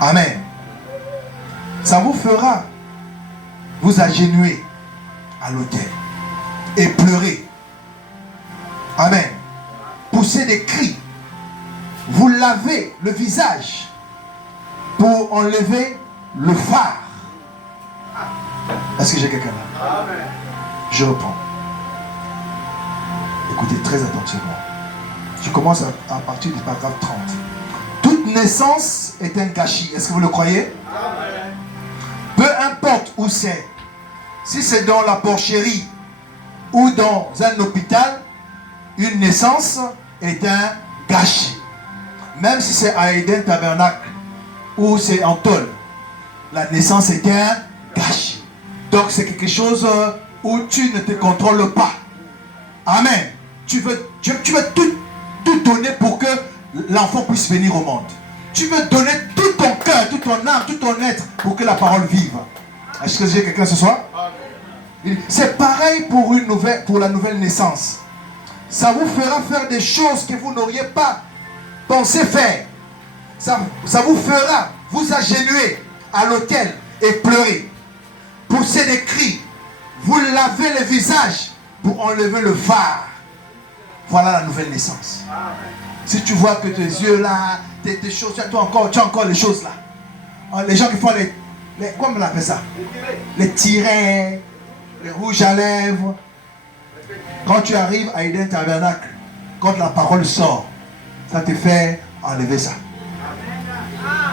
Amen. Ça vous fera vous agenouiller à l'autel et pleurer. Amen. Pousser des cris. Vous lavez le visage pour enlever le phare. Est-ce que j'ai quelqu'un là? Amen. Je reprends. Écoutez très attentivement. Je commence à partir du paragraphe 30. Toute naissance est un gâchis. Est-ce que vous le croyez? Amen. Peu importe où c'est. Si c'est dans la porcherie ou dans un hôpital, une naissance est un gâchis. Même si c'est à Eden Tabernacle ou c'est en tôle, la naissance est un gâchis. Donc c'est quelque chose où tu ne te contrôles pas. Amen. Tu veux tout donner pour que l'enfant puisse venir au monde. Tu veux donner tout ton cœur, toute ton âme, tout ton être pour que la parole vive. Est-ce que j'ai quelqu'un ce soir? C'est pareil pour la nouvelle naissance. Ça vous fera faire des choses que vous n'auriez pas pensé faire. Ça vous fera vous agenouiller à l'autel et pleurer. Pousser des cris. Vous lavez le visage pour enlever le phare. Voilà la nouvelle naissance. Si tu vois que tes yeux là, tes choses, tu as encore les choses là. Les gens qui font comment on appelle ça? Les tirets, les rouges à lèvres. Quand tu arrives à Eden Tabernacle, quand la parole sort, ça te fait enlever ça.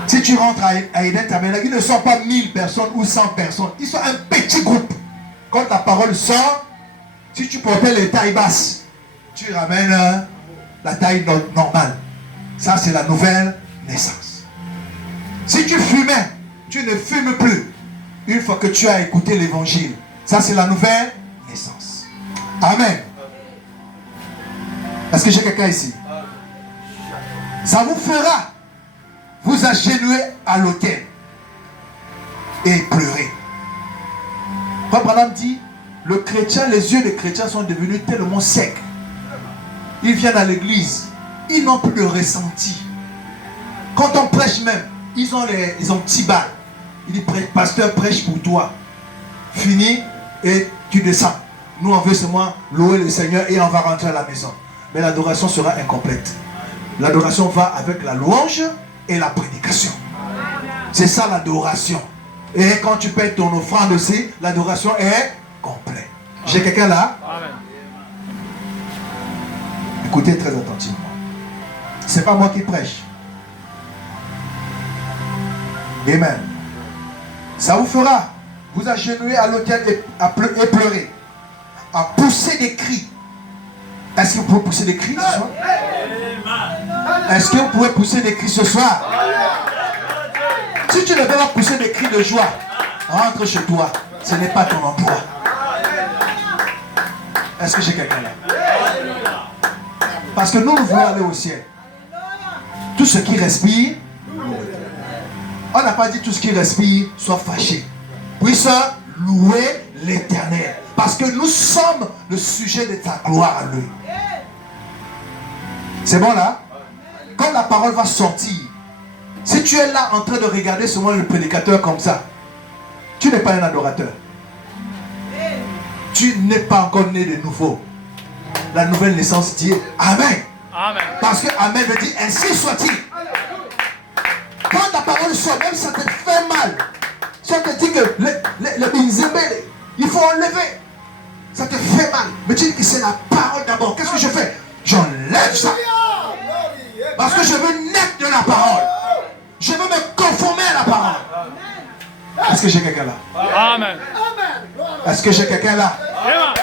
Si tu rentres à Eden Tabernacle, ils ne sont pas 1000 personnes ou 100 personnes. Ils sont un petit groupe. Quand la parole sort, si tu portais les tailles basses, tu ramènes la taille normale. Ça, c'est la nouvelle naissance. Si tu fumais, tu ne fumes plus. Une fois que tu as écouté l'évangile. Ça, c'est la nouvelle naissance. Amen. Est-ce que j'ai quelqu'un ici? Ça vous fera vous agenouiller à l'autel et pleurer. Frère Branham dit, le chrétien, les yeux des chrétiens sont devenus tellement secs. Ils viennent à l'église, ils n'ont plus le ressenti. Quand on prêche même, ils ont petit bal. Il dit, pasteur prêche pour toi. Fini et tu descends. Nous on veut seulement louer le Seigneur et on va rentrer à la maison. Mais l'adoration sera incomplète. L'adoration va avec la louange et la prédication. C'est ça l'adoration. Et quand tu payes ton offrande aussi, l'adoration est complète. J'ai quelqu'un là? Amen. Écoutez très attentivement. C'est pas moi qui prêche. Amen. Ça vous fera vous agenouiller à l'autel et pleurer. À pousser des cris. Est-ce que vous pouvez pousser des cris ce soir? Est-ce que vous pouvez pousser des cris ce soir? Si tu ne veux pas pousser des cris de joie, rentre chez toi. Ce n'est pas ton emploi. Est-ce que j'ai quelqu'un là? Parce que nous voulons aller au ciel. Tout ce qui respire, on n'a pas dit tout ce qui respire soit fâché. Puisse louer l'Éternel. Parce que nous sommes le sujet de ta gloire à lui. C'est bon là? Quand la parole va sortir, si tu es là en train de regarder seulement le prédicateur comme ça, tu n'es pas un adorateur. Tu n'es pas encore né de nouveau. La nouvelle naissance dit Amen. Amen. Parce que Amen veut dire ainsi soit-il. Quand la parole sort, même ça te fait mal. Ça te dit que le binzembe, il faut enlever. Ça te fait mal. Mais tu dis que c'est la parole d'abord. Qu'est-ce que je fais? J'enlève ça. Parce que je veux naître de la parole. Je veux me conformer à la parole. Est-ce que j'ai quelqu'un là? Amen. Est-ce que j'ai quelqu'un là? Amen.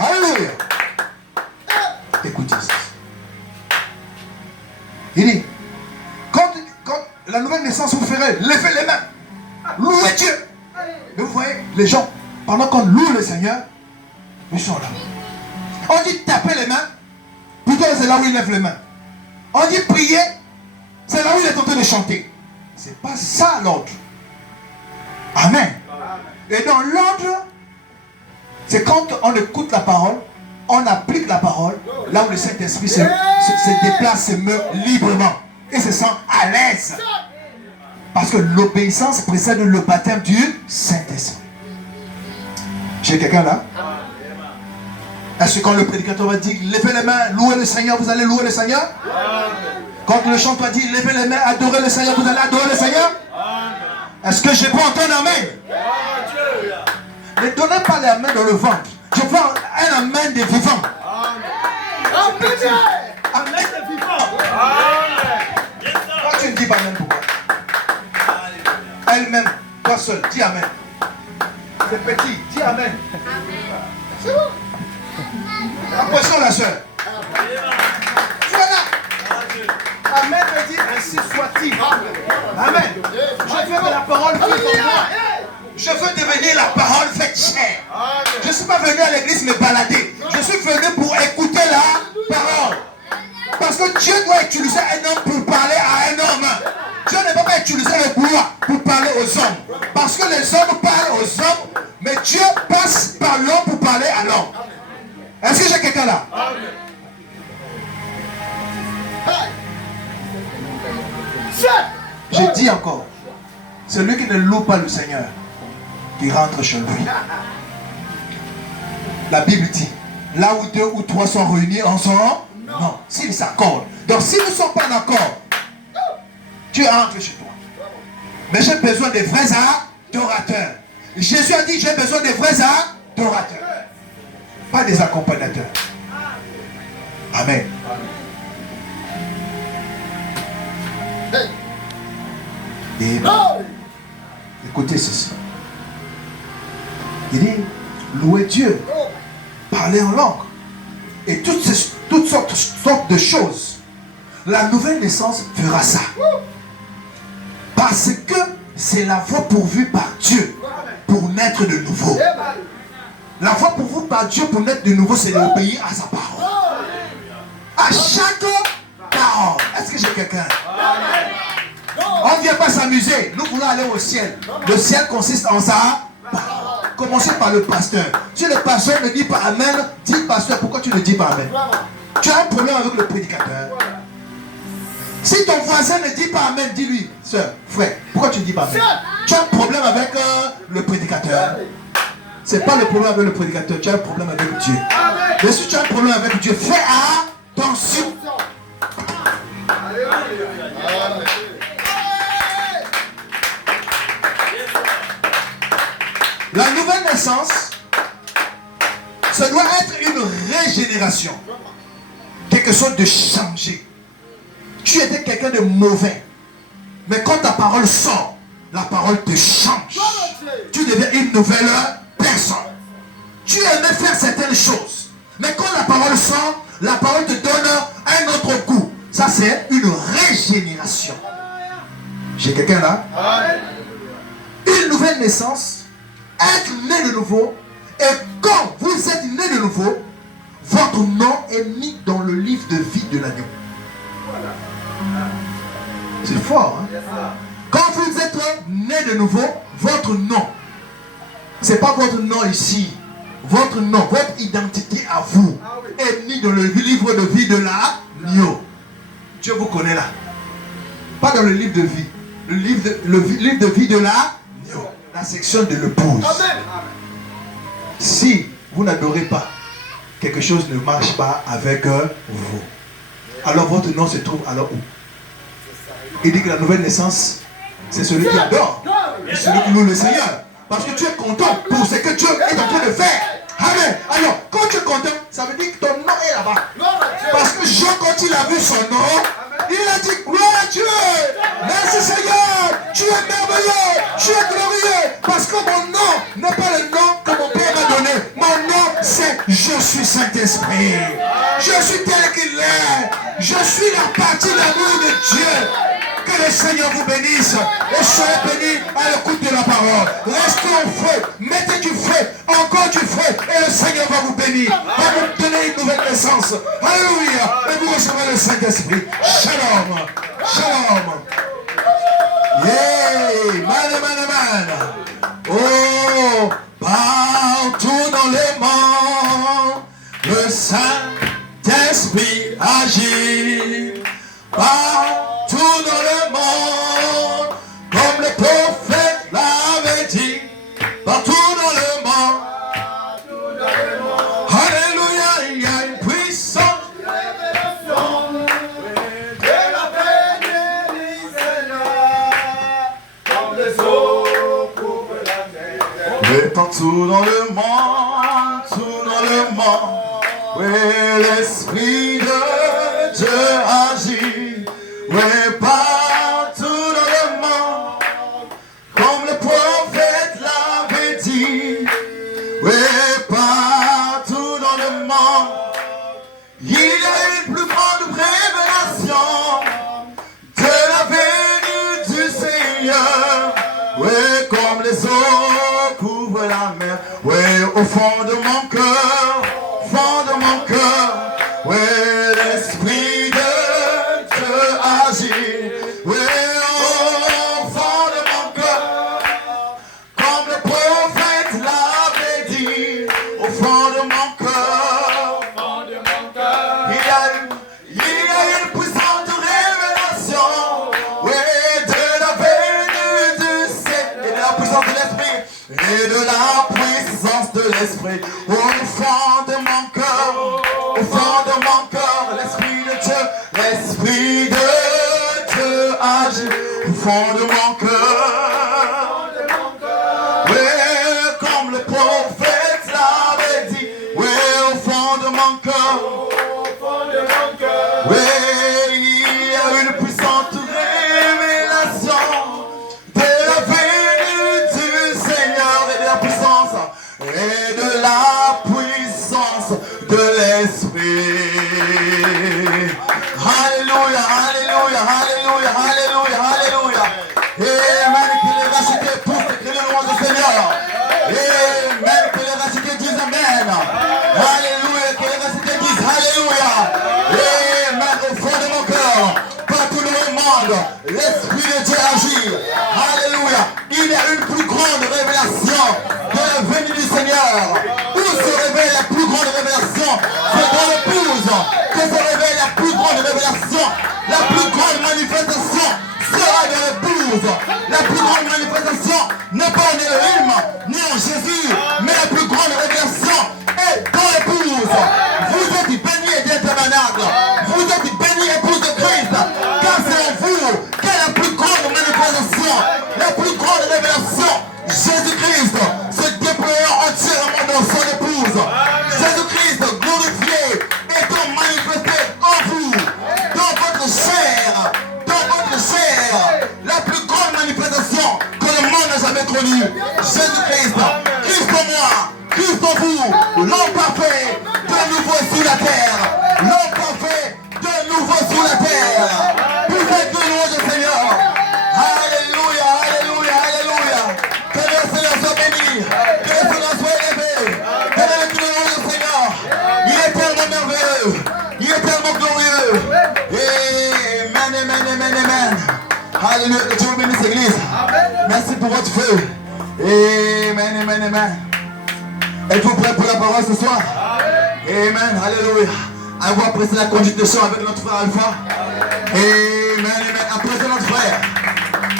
Alléluia. Écoutez ça. Il dit, quand la nouvelle naissance vous ferait lever les mains, louer Dieu. Et vous voyez, les gens, pendant qu'on loue le Seigneur, ils sont là. On dit taper les mains, plutôt c'est là où il lève les mains. On dit prier, c'est là où il est en train de chanter. C'est pas ça l'ordre. Amen. Et dans l'ordre, c'est quand on écoute la parole, on applique la parole là où le Saint-Esprit se déplace, se meurt librement et se sent à l'aise. Parce que l'obéissance précède le baptême du Saint-Esprit. J'ai quelqu'un là? Est-ce que quand le prédicateur va dire levez les mains, louez le Seigneur, vous allez louer le Seigneur? Quand le chanteur dit levez les mains, adorez le Seigneur, vous allez adorer le Seigneur? Est-ce que je peux entendre amen? Ne donnez pas les mains dans le ventre. Je veux un amen des vivants. Amen des vivants. Toi tu ne dis pas amen pourquoi? Elle-même, toi seul, dis amen. C'est petit, dis amen. C'est bon. Approchons la soeur. Voilà. Amen veut dire ainsi soit-il. Amen. Je veux que la parole vive en moi. Je veux devenir la parole faite chair. Je ne suis pas venu à l'église me balader. Je suis venu pour écouter la parole. Parce que Dieu doit utiliser un homme pour parler à un homme. Dieu ne va pas utiliser le bois pour parler aux hommes. Parce que les hommes parlent aux hommes, mais Dieu passe par l'homme pour parler à l'homme. Est-ce que j'ai quelqu'un là? Je dis encore, celui qui ne loue pas le Seigneur, qui rentre chez lui. La Bible dit, là où 2 ou 3 sont réunis en son nom, non, s'ils s'accordent. Donc s'ils ne sont pas d'accord, tu entres chez toi. Mais j'ai besoin des vrais adorateurs. Jésus a dit, j'ai besoin des vrais adorateurs. Pas des accompagnateurs. Amen. Et écoutez ceci. Il dit, louez Dieu, parlez en langue, et toutes sortes de choses. La nouvelle naissance fera ça. Parce que c'est la voie pourvue par Dieu pour naître de nouveau. La voie pourvue par Dieu pour naître de nouveau, c'est d'obéir à sa parole. À chaque parole. Est-ce que j'ai quelqu'un? On ne vient pas s'amuser. Nous voulons aller au ciel. Le ciel consiste en ça. Commencez par le pasteur. Si le pasteur ne dit pas amen, dis pasteur, pourquoi tu ne dis pas amen? Tu as un problème avec le prédicateur. Si ton voisin ne dit pas amen, dis-lui, soeur, frère, pourquoi tu ne dis pas amen? Tu as un problème avec le prédicateur. Ce n'est pas le problème avec le prédicateur, tu as un problème avec Dieu. Mais si tu as un problème avec Dieu, fais attention. La nouvelle naissance, ça doit être une régénération. Quelque chose de changé. Tu étais quelqu'un de mauvais. Mais quand ta parole sort, la parole te change. Tu deviens une nouvelle personne. Tu aimais faire certaines choses. Mais quand la parole sort, la parole te donne un autre goût. Ça, c'est une régénération. J'ai quelqu'un là? Une nouvelle naissance. Être né de nouveau, et quand vous êtes né de nouveau, votre nom est mis dans le livre de vie de l'agneau. C'est fort, hein? Quand vous êtes né de nouveau, votre nom, c'est pas votre nom ici, votre nom, votre identité à vous est mis dans le livre de vie de l'agneau. Dieu vous connaît là. Pas dans le livre de vie, le livre de vie de l'agneau. La section de l'épouse. Si vous n'adorez pas, quelque chose ne marche pas avec vous. Alors votre nom se trouve alors où? Il dit que la nouvelle naissance, c'est celui qui adore, celui qui loue le Seigneur. Parce que tu es content pour ce que Dieu est en train de faire. Amen. Alors, quand tu es content, ça veut dire que ton nom est là-bas. Parce que Jean, quand il a vu son nom, il a dit, gloire à Dieu. Merci Seigneur. Tu es merveilleux. Tu es glorieux. Parce que mon nom n'est pas le nom que mon Père m'a donné. Mon nom, c'est je suis Saint-Esprit. Je suis tel qu'il est. Je suis la partie de l'amour de Dieu. Que le Seigneur vous bénisse et soyez bénis à l'écoute de la parole. Restez au feu, mettez du feu, encore du feu, et le Seigneur va vous bénir, va vous donner une nouvelle naissance. Alléluia. Et vous recevrez le Saint-Esprit. Shalom. Shalom. Yeah. Man. Oh, partout dans les mondes, le l'Esprit agit partout dans le monde, comme le prophète l'avait dit, partout dans le monde. Alléluia, il y a une puissante révélation de la venue du Seigneur, comme les eaux couvrent la mer. Mais partout dans le monde, tout dans le monde, oui, l'Esprit de Dieu agit, oui, partout dans le monde, comme le prophète l'avait dit, oui, partout dans le monde, il y a une plus grande révélation de la venue du Seigneur, oui, comme les eaux couvrent la mer, oui, au fond de mon cœur, oui, l'Esprit de Dieu agit, oui, au fond de mon cœur, comme le prophète l'avait dit, au fond de mon cœur, il y a une puissante révélation, oui, de la venue du Seigneur, et de la puissance de l'Esprit, et de la puissance de l'Esprit, au fond de mon cœur, l'Esprit de Dieu agit au fond de mon cœur. Oui, comme le prophète l'avait dit, oui, au fond de mon cœur. Oui, il y a une puissante révélation de la venue du Seigneur et de la puissance de l'Esprit. Alléluia, alléluia, alléluia, alléluia, alléluia. Amen, que les rachetés poussent et crient le nom du Seigneur. Amen, que les rachetés disent Amen. Alléluia, que les rachetés disent Alléluia. Amen, au fond de mon cœur, partout dans le monde, l'Esprit de Dieu agit. Alléluia. Il y a une plus grande révélation de la venue du Seigneur. Où se révèle la plus grande révélation? C'est dans l'épouse que se révèle la plus grande révélation. La plus grande manifestation sera dans l'épouse. La plus grande manifestation n'est pas en Elohim ni en Jésus, mais la plus grande révélation est dans l'épouse. Vous êtes bénis et tabernacle. Vous êtes bénis épouse de Christ, car c'est en vous qu'est la plus grande manifestation, la plus grande révélation. Jésus-Christ se déployant entièrement dans son épouse. Jésus-Christ glorifié étant manifesté en vous, dans votre chair, la plus grande manifestation que le monde n'a jamais connue. Jésus-Christ, Christ en moi, Christ en vous, l'homme parfait de nouveau sur la terre. L'homme parfait de nouveau sur la terre. Vous êtes de louange au Seigneur. Alléluia, alléluia, alléluia. Que le Seigneur soit béni, que le Seigneur soit élevé, que le louange au Seigneur. Il est tellement merveilleux, il est tellement glorieux. Amen, amen, amen, amen. Alléluia, que Dieu vous bénisse l'église. Merci pour votre feu. Amen, amen, amen. Êtes-vous prêts pour la parole ce soir? Amen, alléluia. Allons apprécier la conduite de chant avec notre frère Alpha. Amen, amen. Appréciez notre frère.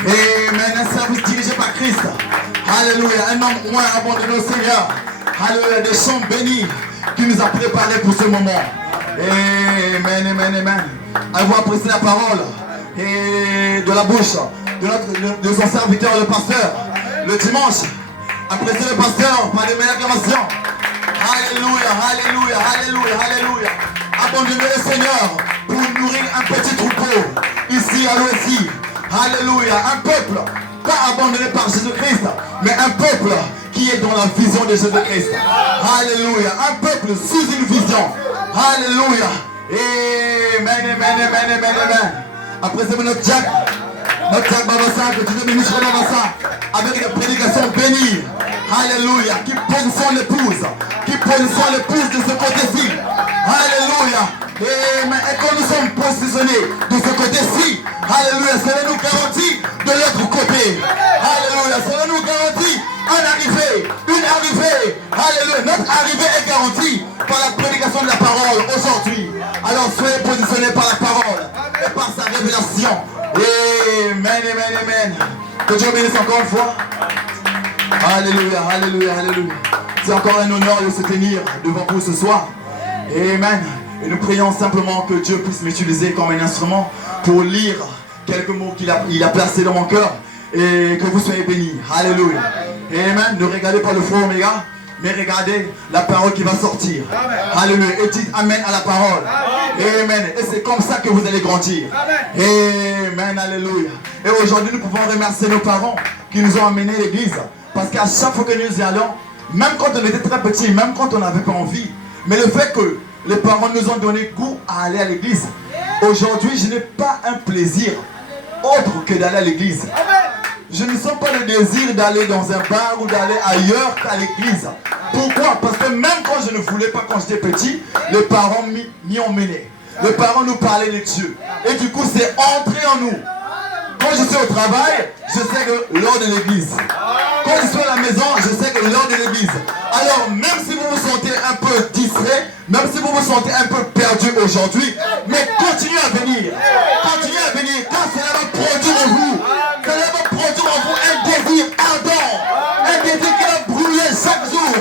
Amen, un service dirigé par Christ. Alléluia, un homme moins abandonné au Seigneur. Alléluia, des chants bénis qui nous a préparés pour ce moment. Amen, amen, amen. Allons apprécier la parole et de la bouche de son serviteur, le pasteur. Le dimanche, appréciez le pasteur par des belles acclamations. Alléluia, alléluia, alléluia, alléluia. Abandonnez le Seigneur pour nourrir un petit troupeau ici à l'Ouest. Alléluia, un peuple pas abandonné par Jésus-Christ, mais un peuple qui est dans la vision de Jésus-Christ. Alléluia, un peuple sous une vision. Alléluia. Amen, amen, amen, amen, amen. Après c'est notre Jack Babassa, que Dieu bénisse Babassa, avec des prédications bénies. Alléluia, qui positionne l'épouse, de ce côté-ci. Alléluia. Et quand nous sommes positionnés de ce côté-ci, alléluia, cela nous garantit de l'autre côté. Alléluia, cela nous garantit une arrivée. Alléluia, notre arrivée est garantie. par la prédication de la parole aujourd'hui. Alors soyez positionnés par la parole et par sa révélation. Amen, amen, amen. Que Dieu bénisse encore une fois. Alléluia, alléluia, alléluia. C'est encore un honneur de se tenir devant vous ce soir. Amen. Et nous prions simplement que Dieu puisse m'utiliser comme un instrument pour lire quelques mots qu'il a placés dans mon cœur et que vous soyez bénis. Alléluia. Amen. Ne regardez pas le faux oméga, mais regardez la parole qui va sortir. Alléluia. Et dites Amen à la parole. Amen. Et c'est comme ça que vous allez grandir. Amen. Alléluia. Et aujourd'hui, nous pouvons remercier nos parents qui nous ont amenés à l'église. Parce qu'à chaque fois que nous y allons, même quand on était très petits, même quand on n'avait pas envie, mais le fait que les parents nous ont donné goût à aller à l'église, aujourd'hui, je n'ai pas un plaisir autre que d'aller à l'église. Je ne sens pas le désir d'aller dans un bar ou d'aller ailleurs qu'à l'église. Pourquoi? Parce que même quand je ne voulais pas, quand j'étais petit, les parents m'y emmenaient. Les parents nous parlaient de Dieu. Et du coup, c'est entré en nous. Quand je suis au travail, je sais que l'heure de l'église. Quand je suis à la maison, je sais que l'heure de l'église. Alors, même si vous vous sentez un peu distrait, même si vous vous sentez un peu perdu aujourd'hui, mais continuez à venir. Continuez à venir, car cela va produire en vous. Cela va produire en vous un désir ardent. Un désir qui va brûler chaque jour.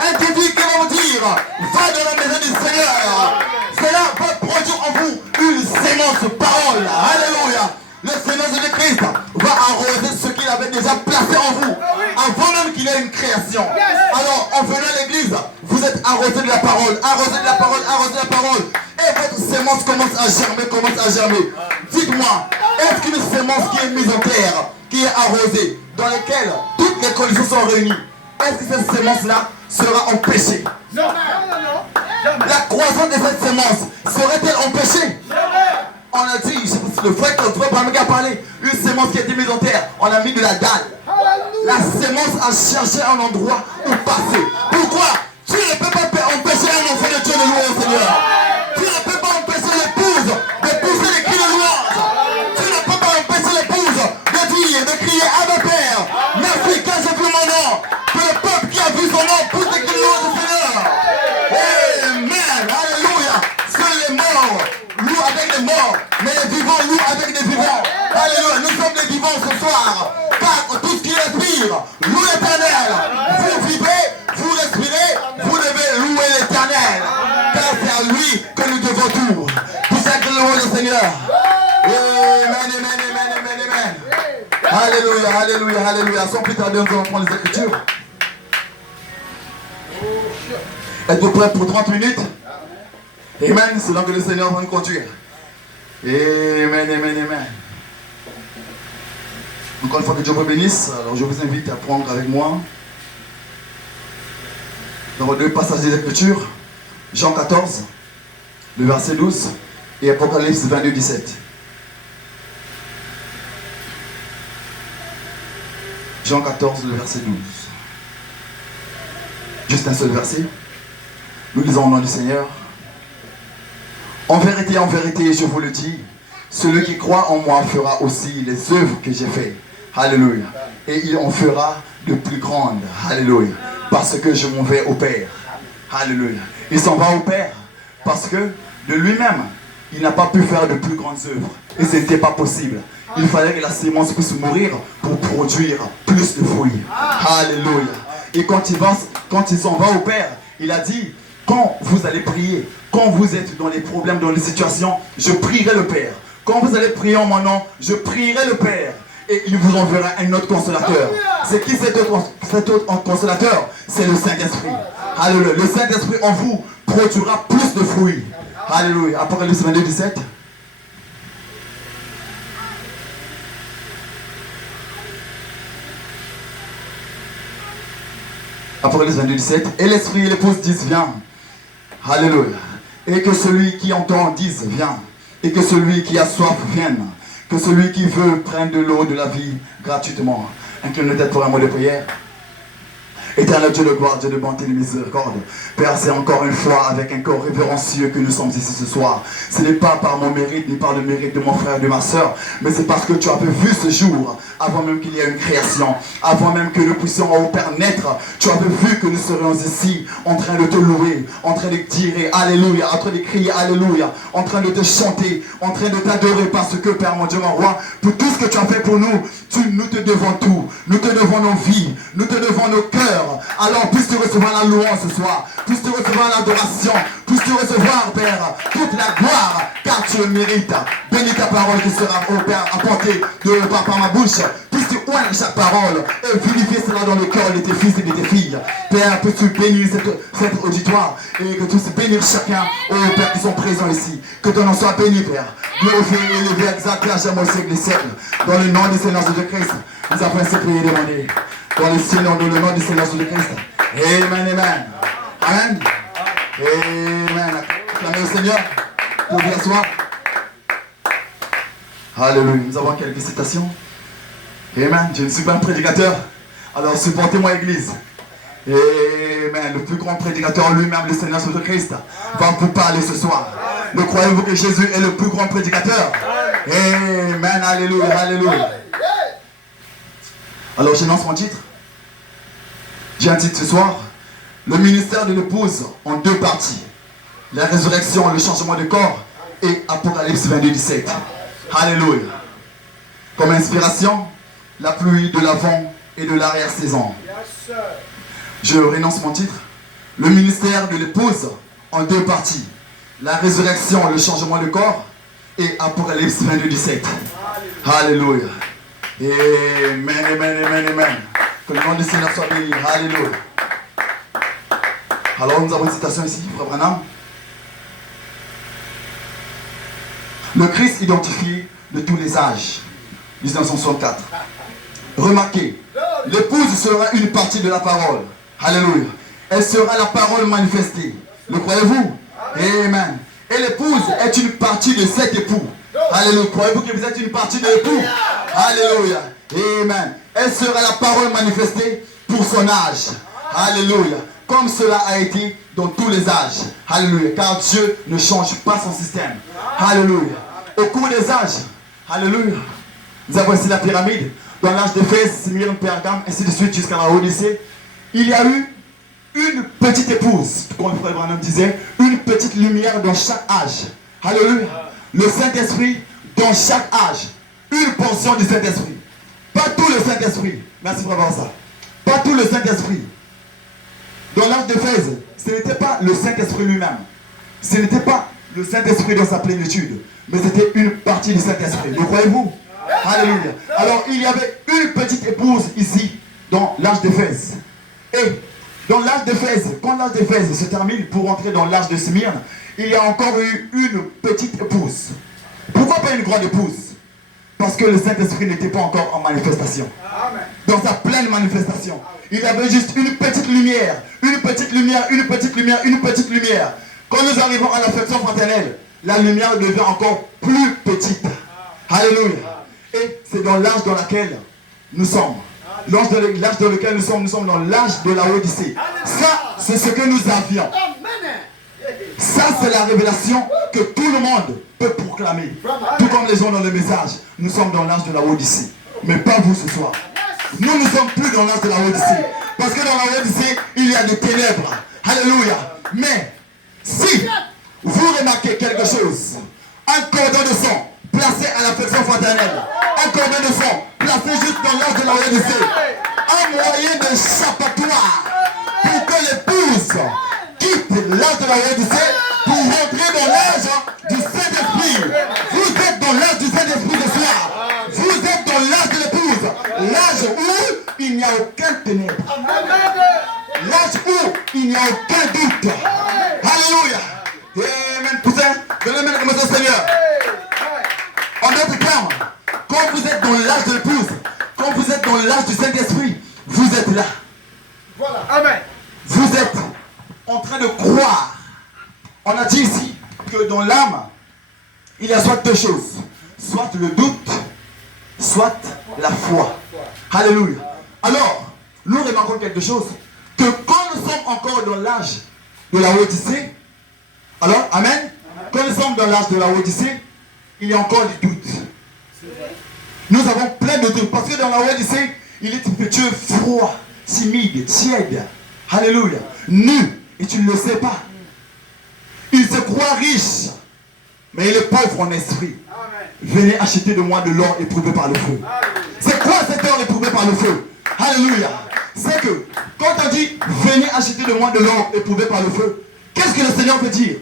Un désir qui va vous dire, va dans la maison du Seigneur. Cela va produire en vous une sémence parole. Alléluia. Le Seigneur Jésus-Christ va arroser ce qu'il avait déjà placé en vous, avant même qu'il ait une création. Alors, en venant à l'église, vous êtes arrosé de la parole, arrosé de la parole, arrosé de la parole. Et votre sémence commence à germer, Dites-moi, est-ce qu'une sémence qui est mise en terre, qui est arrosée, dans laquelle toutes les conditions sont réunies, est-ce que cette sémence-là sera empêchée? Non. La croissance de cette sémence serait-elle empêchée? On a dit, le frère qu'on doit pas me parler, une sémence qui a été mise en terre, on a mis de la dalle. La sémence a cherché un endroit où passer. Pourquoi? Tu ne peux pas empêcher un enfant de Dieu de louer au Seigneur. Tu ne peux pas empêcher l'épouse de pousser les cris de louange. Tu ne peux pas empêcher l'épouse de crier à mon Père. Merci car j'ai vu mon nom. Que le peuple qui a vu son nom pousse les cris de louange au Seigneur. Amen. Alléluia. Seuls les morts louent avec les morts, mais les vivants louent avec les vivants. Alléluia, nous sommes des vivants ce soir, car tout ce qui respire loue l'Éternel. Vous vivez, vous respirez, vous devez louer l'Éternel, car c'est à lui que nous devons tout. Vous êtes loué le Seigneur. Amen, amen, amen, amen, amen. Alléluia, alléluia, alléluia. Sans plus tarder, nous allons prendre les Écritures. Êtes-vous prêts pour 30 minutes? Amen, c'est là que le Seigneur va nous conduire. Amen, amen, amen. Encore une fois que Dieu vous bénisse, alors je vous invite à prendre avec moi dans deux passages des Écritures, Jean 14, le verset 12, et Apocalypse 22, 17. Jean 14, le verset 12. Juste un seul verset. Nous lisons au nom du Seigneur. En vérité, je vous le dis, celui qui croit en moi fera aussi les œuvres que j'ai faites. Alléluia. Et il en fera de plus grandes. Alléluia. Parce que je m'en vais au Père. Alléluia. Il s'en va au Père parce que de lui-même, il n'a pas pu faire de plus grandes œuvres. Et ce n'était pas possible. Il fallait que la sémence puisse mourir pour produire plus de fruits. Alléluia. Et quand il s'en va au Père, il a dit, quand vous allez prier, quand vous êtes dans les problèmes, dans les situations, je prierai le Père. Quand vous allez prier en mon nom, je prierai le Père. Et il vous enverra un autre consolateur. C'est qui cet autre consolateur? C'est le Saint-Esprit. Alléluia. Le Saint-Esprit en vous produira plus de fruits. Alléluia. Apocalypse 22, 17. Apocalypse 22, 17. Et l'Esprit et l'épouse disent, viens. Alléluia. Et que celui qui entend dise, viens. Et que celui qui a soif vienne. Que celui qui veut prenne de l'eau de la vie gratuitement. Incline nos têtes pour un mot de prière. Éternel Dieu de gloire, Dieu de bonté et de miséricorde. Père, c'est encore une fois avec un corps révérencieux que nous sommes ici ce soir. Ce n'est pas par mon mérite, ni par le mérite de mon frère et de ma soeur, mais c'est parce que tu as vu ce jour, avant même qu'il y ait une création, avant même que nous puissions, au Père, naître. Tu as vu que nous serions ici, en train de te louer, en train de dire Alléluia, en train de crier Alléluia, en train de te chanter, en train de t'adorer, parce que, Père, mon Dieu, mon roi, pour tout ce que tu as fait pour nous, nous te devons tout. Nous te devons nos vies, nous te devons nos cœurs. Alors puisses-tu recevoir la louange ce soir, puisses-tu recevoir l'adoration, puisses-tu recevoir, Père, toute la gloire, car tu le mérites. Bénis ta parole qui sera, oh Père, apportée par ma bouche. Puisses-tu oindre chaque parole et vivifier cela dans le cœur de tes fils et de tes filles. Père, puisses-tu bénir cet auditoire et que tu puisses bénir chacun, oh Père, qui sont présents ici. Que ton nom soit béni, Père. Glorifié et élevé, exalté à jamais au siècle des siècles. Dans le nom du Seigneur Jésus-Christ, nous avons ainsi prié et demandé. Dans le Seigneur, dans le nom du Seigneur Jésus-Christ. Amen, amen. Amen. Amen. Acclamez le Seigneur pour bien soir. Alléluia. Nous avons quelques citations. Amen. Je ne suis pas un prédicateur. Alors supportez-moi, Église. Amen. Le plus grand prédicateur lui-même, le Seigneur Jésus-Christ, va vous parler ce soir. Ne croyez-vous que Jésus est le plus grand prédicateur? Amen. Alléluia. Alléluia. Alors j'annonce mon titre. J'ai un titre ce soir. Le ministère de l'épouse en deux parties. La résurrection, le changement de corps et Apocalypse 22, 17. Alléluia. Comme inspiration, la pluie de l'avant et de l'arrière-saison. Je renonce mon titre. Le ministère de l'épouse en deux parties. La résurrection, le changement de corps et Apocalypse 22, 17. Alléluia. Amen, amen, amen, amen. Que le nom du Seigneur soit béni. Alléluia. Alors nous avons une citation ici, Frère Branham. Le Christ identifié de tous les âges. 1964. Remarquez, l'épouse sera une partie de la parole. Alléluia. Elle sera la parole manifestée. Le croyez-vous? Amen. Et l'épouse est une partie de cet époux. Alléluia. Croyez-vous que vous êtes une partie de l'époux? Alléluia. Amen. Elle sera la parole manifestée pour son âge. Alléluia. Comme cela a été dans tous les âges. Alléluia. Car Dieu ne change pas son système. Alléluia. Au cours des âges. Alléluia. Nous avons ici la pyramide. Dans l'âge d'Éphèse, Smyrne, Pergame, ainsi de suite jusqu'à la Odyssée. Il y a eu une petite épouse, comme le frère Branham disait, une petite lumière dans chaque âge. Alléluia. Le Saint-Esprit dans chaque âge. Une portion du Saint-Esprit. Pas tout le Saint-Esprit. Merci pour avoir ça. Pas tout le Saint-Esprit. Dans l'âge d'Éphèse, ce n'était pas le Saint-Esprit lui-même. Ce n'était pas le Saint-Esprit dans sa plénitude. Mais c'était une partie du Saint-Esprit. Le croyez-vous? Alléluia. Alors il y avait une petite épouse ici, dans l'âge d'Éphèse. Et dans l'âge d'Éphèse, quand l'âge d'Éphèse se termine pour entrer dans l'âge de Smyrne, il y a encore eu une petite épouse. Pourquoi pas une grande épouse? Parce que le Saint-Esprit n'était pas encore en manifestation. Dans sa pleine manifestation. Il y avait juste une petite lumière, une petite lumière, une petite lumière, une petite lumière. Quand nous arrivons à l'affection fraternelle, la lumière devient encore plus petite. Alléluia. Et c'est dans l'âge dans lequel nous sommes. L'âge dans lequel nous sommes dans l'âge de la Odyssée. Ça, c'est ce que nous avions. Ça, c'est la révélation que tout le monde peut proclamer. Tout comme les gens dans le message. Nous sommes dans l'âge de la Odyssée. Mais pas vous ce soir. Nous ne sommes plus dans l'âge de la Odyssée. Parce que dans la Odyssée, il y a des ténèbres. Alléluia. Mais, si vous remarquez quelque chose, un cordon de sang placé à l'affection fraternelle, un cordon de sang placé juste dans l'âge de la Odyssée, un moyen d'échappatoire pour que l'épouse quitte l'âge de la Odyssée pour rentrer dans l'âge du Saint-Esprit. Vous êtes dans l'âge du Saint-Esprit ce soir. Vous êtes dans l'âge de l'épouse. L'âge où il n'y a aucun ténèbre. L'âge où il n'y a aucun doute. Alléluia. Amen. Cousin, donnez-moi comme ça, Seigneur. En d'autres termes, quand vous êtes dans l'âge de l'épouse, quand vous êtes dans l'âge du Saint-Esprit, vous êtes là. Voilà. Amen. Vous êtes en train de croire. On a dit ici que dans l'âme, il y a soit deux choses. Soit le doute, soit la foi. Alléluia. Alors, nous remarquons quelque chose. que quand nous sommes encore dans l'âge de la Odyssée, alors, amen, quand nous sommes dans l'âge de la Odyssée, il y a encore des doutes. Nous avons plein de doutes, parce que dans la Odyssée, il est impétueux, froid, timide, tiède, alléluia, nu, et tu ne le sais pas. Il se croit riche, mais il est pauvre en esprit. Venez acheter de moi de l'or éprouvé par le feu. C'est quoi cet or éprouvé par le feu? Alléluia. C'est que quand on dit venez acheter de moi de l'or éprouvé par le feu, qu'est-ce que le Seigneur veut dire?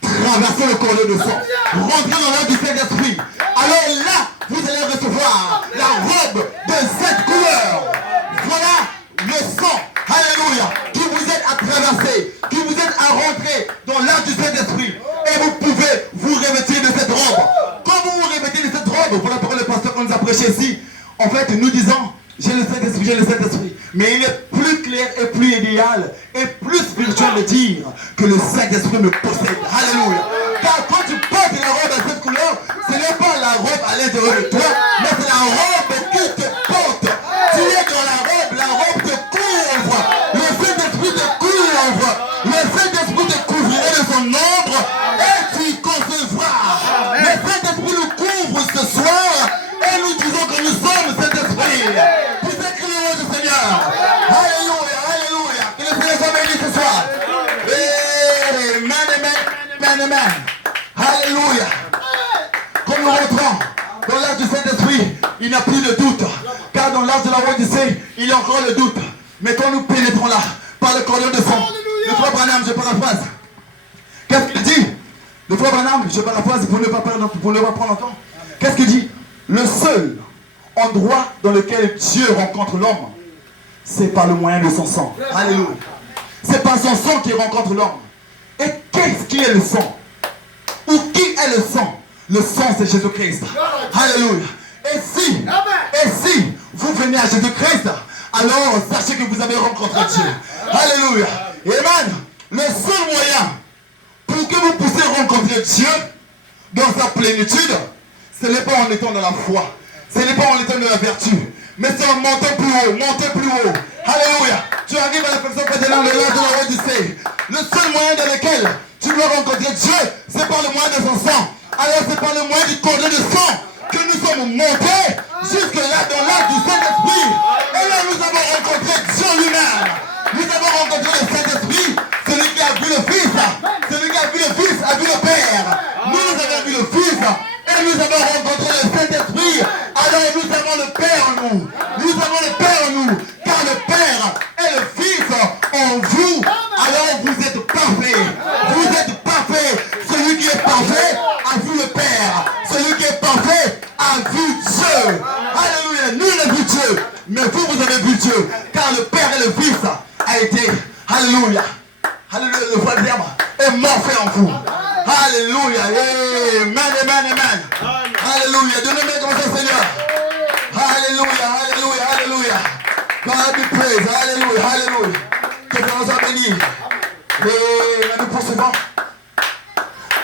Traverser le cordon de sang, rentrer dans l'œuvre du Saint-Esprit. Alors là, vous allez recevoir la robe de cette couleur. Voilà le sang, alléluia, qui vous aide à traverser, qui vous aide à rentrer dans l'œuvre du Saint-Esprit. Et vous pouvez vous revêtir de cette robe. Quand vous vous revêtez de cette robe, voilà pourquoi le pasteur qu'on nous a prêché ici, en fait, nous disons, j'ai le Saint-Esprit, j'ai le Saint-Esprit. Mais il est plus clair et plus idéal et plus spirituel de dire que le Saint-Esprit me possède. Alléluia. Car quand tu portes la robe à cette couleur, ce n'est pas la robe à l'intérieur de toi, mais c'est la robe qui te porte. Tu es dans la robe te couvre. Le Saint-Esprit te couvre. Le Saint-Esprit te couvrirait de son ombre et tu concevras. Le Saint-Esprit nous couvre ce soir et nous disons que nous sommes Saint-Esprit. Vous écrivez du Seigneur. Alléluia, alléluia. Que le Seigneur soit béni ce soir. Amen, amen, amen, amen. Alléluia. Comme nous rentrons dans l'âge du Saint-Esprit, il n'y a plus de doute. Car dans l'âge de la Odyssée, il y a encore le doute. Mais quand nous pénétrons là, par le cordon de sang, le frère Branham, je paraphrase. Qu'est-ce qu'il dit? Le frère Branham, je paraphrase pour ne pas prendre longtemps. Qu'est-ce qu'il dit? Le seul endroit dans lequel Dieu rencontre l'homme, c'est par le moyen de son sang. Alléluia. C'est par son sang qu'il rencontre l'homme. Et qu'est-ce qui est le sang? Ou qui est le sang? Le sang, c'est Jésus-Christ. Alléluia. Et si vous venez à Jésus-Christ, alors sachez que vous avez rencontré Dieu. Alléluia. Amen. Le seul moyen pour que vous puissiez rencontrer Dieu dans sa plénitude, ce n'est pas en étant dans la foi, ce n'est pas en étant dans la vertu, mais c'est en montant plus haut, monter plus haut. Alléluia. Tu arrives à la personne précédente de l'âge de la Odyssée. Le seul moyen dans lequel tu dois rencontrer Dieu, c'est par le moyen de son sang. Alors c'est par le moyen du cordon de sang que nous sommes montés jusque là dans l'âge du Saint-Esprit. Et là nous avons rencontré Dieu lui-même. Nous avons rencontré le Saint-Esprit. Celui qui a vu le Fils, celui qui a vu le Fils a vu le Père. Nous avons vu le Fils et nous avons rencontré le Saint-Esprit. Alors nous avons le Père en nous. Nous avons le Père en nous. Car le Père et le Fils en vous. Alors vous êtes parfaits. Vous êtes parfaits. Celui qui est parfait a vu le Père. Celui qui est parfait a vu Dieu. Alléluia. Nous on a vu Dieu. Mais vous, vous avez vu Dieu. Car le Père et le Fils a été. Alléluia. Alléluia. Le frère est mort fait en vous. Alléluia. Amen, amen, amen. Alléluia. Donnez-moi comme ça, Seigneur. Alléluia, alléluia, alléluia. God be praised. Alléluia, alléluia. Que Dieu nous a bénis. Et nous poursuivons.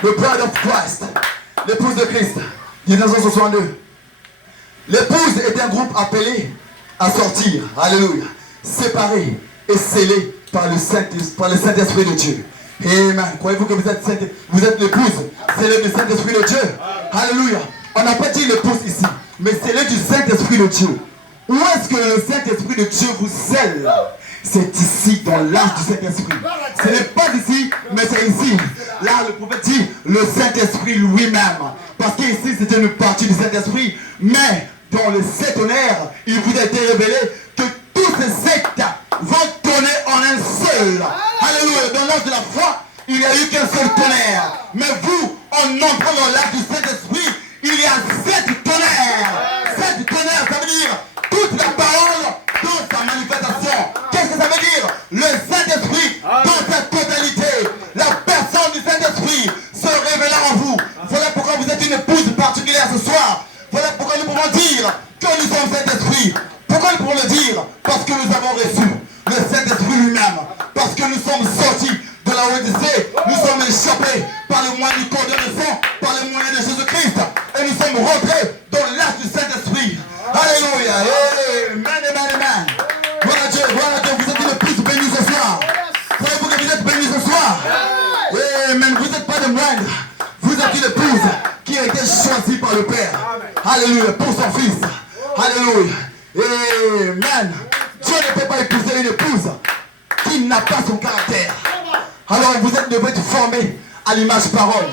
Le bride of Christ. L'épouse de Christ. 1962. L'épouse est un groupe appelé à sortir. Alléluia. Séparé et scellé par le Saint-Esprit de Dieu. Amen. Croyez-vous que vous êtes l'épouse scellée du Saint-Esprit de Dieu? Alléluia. On n'a pas dit l'épouse ici, mais scellée du Saint-Esprit de Dieu. Où est-ce que le Saint-Esprit de Dieu vous scelle? C'est ici, dans l'âge du Saint-Esprit. Ce n'est pas ici, mais c'est ici. Là, le prophète dit le Saint-Esprit lui-même. Parce qu'ici, c'était une partie du Saint-Esprit. Mais dans le septonnaire, il vous a été révélé que tous ces sectes vont tourner en un seul. Alléluia. Dans l'âge de la foi, il n'y a eu qu'un seul tonnerre. Mais vous, en entrant dans l'âge du Saint-Esprit, il y a 7 tonnerres. 7 tonnerres, ça veut dire toute la parole dans sa manifestation. Qu'est-ce que ça veut dire? Le Saint-Esprit dans sa totalité. La personne du Saint-Esprit se révélant en vous. Voilà pourquoi vous êtes une épouse particulière ce soir. Voilà pourquoi nous pouvons dire que nous sommes Saint-Esprit. Pourquoi nous pouvons le dire? Parce que nous avons reçu le Saint-Esprit lui-même. Parce que nous sommes sortis de la Odyssée. Nous sommes échappés par le moyen du cordon de sang, par le moyen de Jésus-Christ. Et nous sommes rentrés dans l'âge du Saint-Esprit. Alléluia. Amen, amen, amen. Voilà Dieu, vous êtes une épouse bénie ce soir. le Père. Alléluia. Pour son Fils. Alléluia. Amen. Dieu ne peut pas épouser une épouse qui n'a pas son caractère. Alors vous devez être formés à l'image parole.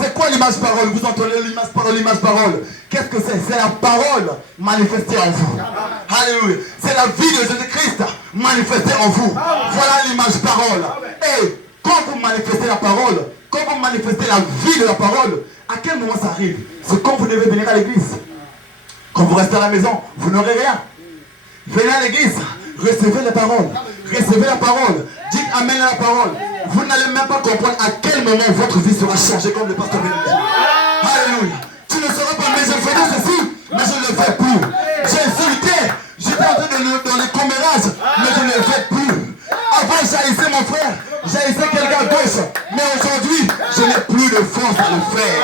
C'est quoi l'image parole? Vous entendez l'image parole, l'image parole. Qu'est-ce que c'est? C'est la parole manifestée en vous. Alléluia. C'est la vie de Jésus-Christ manifestée en vous. Voilà l'image parole. Et quand vous manifestez la parole, quand vous manifestez la vie de la parole, à quel moment ça arrive? C'est quand vous devez venir à l'église. Quand vous restez à la maison, vous n'aurez rien. Venez à l'église, recevez la parole. Recevez la parole. Dites amen à la parole. Vous n'allez même pas comprendre à quel moment votre vie sera changée comme le pasteur vient de dire. Alléluia. Tu ne sauras pas, mais je faisais ceci, mais je ne le fais plus. J'ai insulté, j'étais en train de dans les commérages, mais je ne le fais plus. Avant, j'haïssais mon frère, j'haïssais quelqu'un à gauche, mais aujourd'hui, je n'ai plus de force à le faire.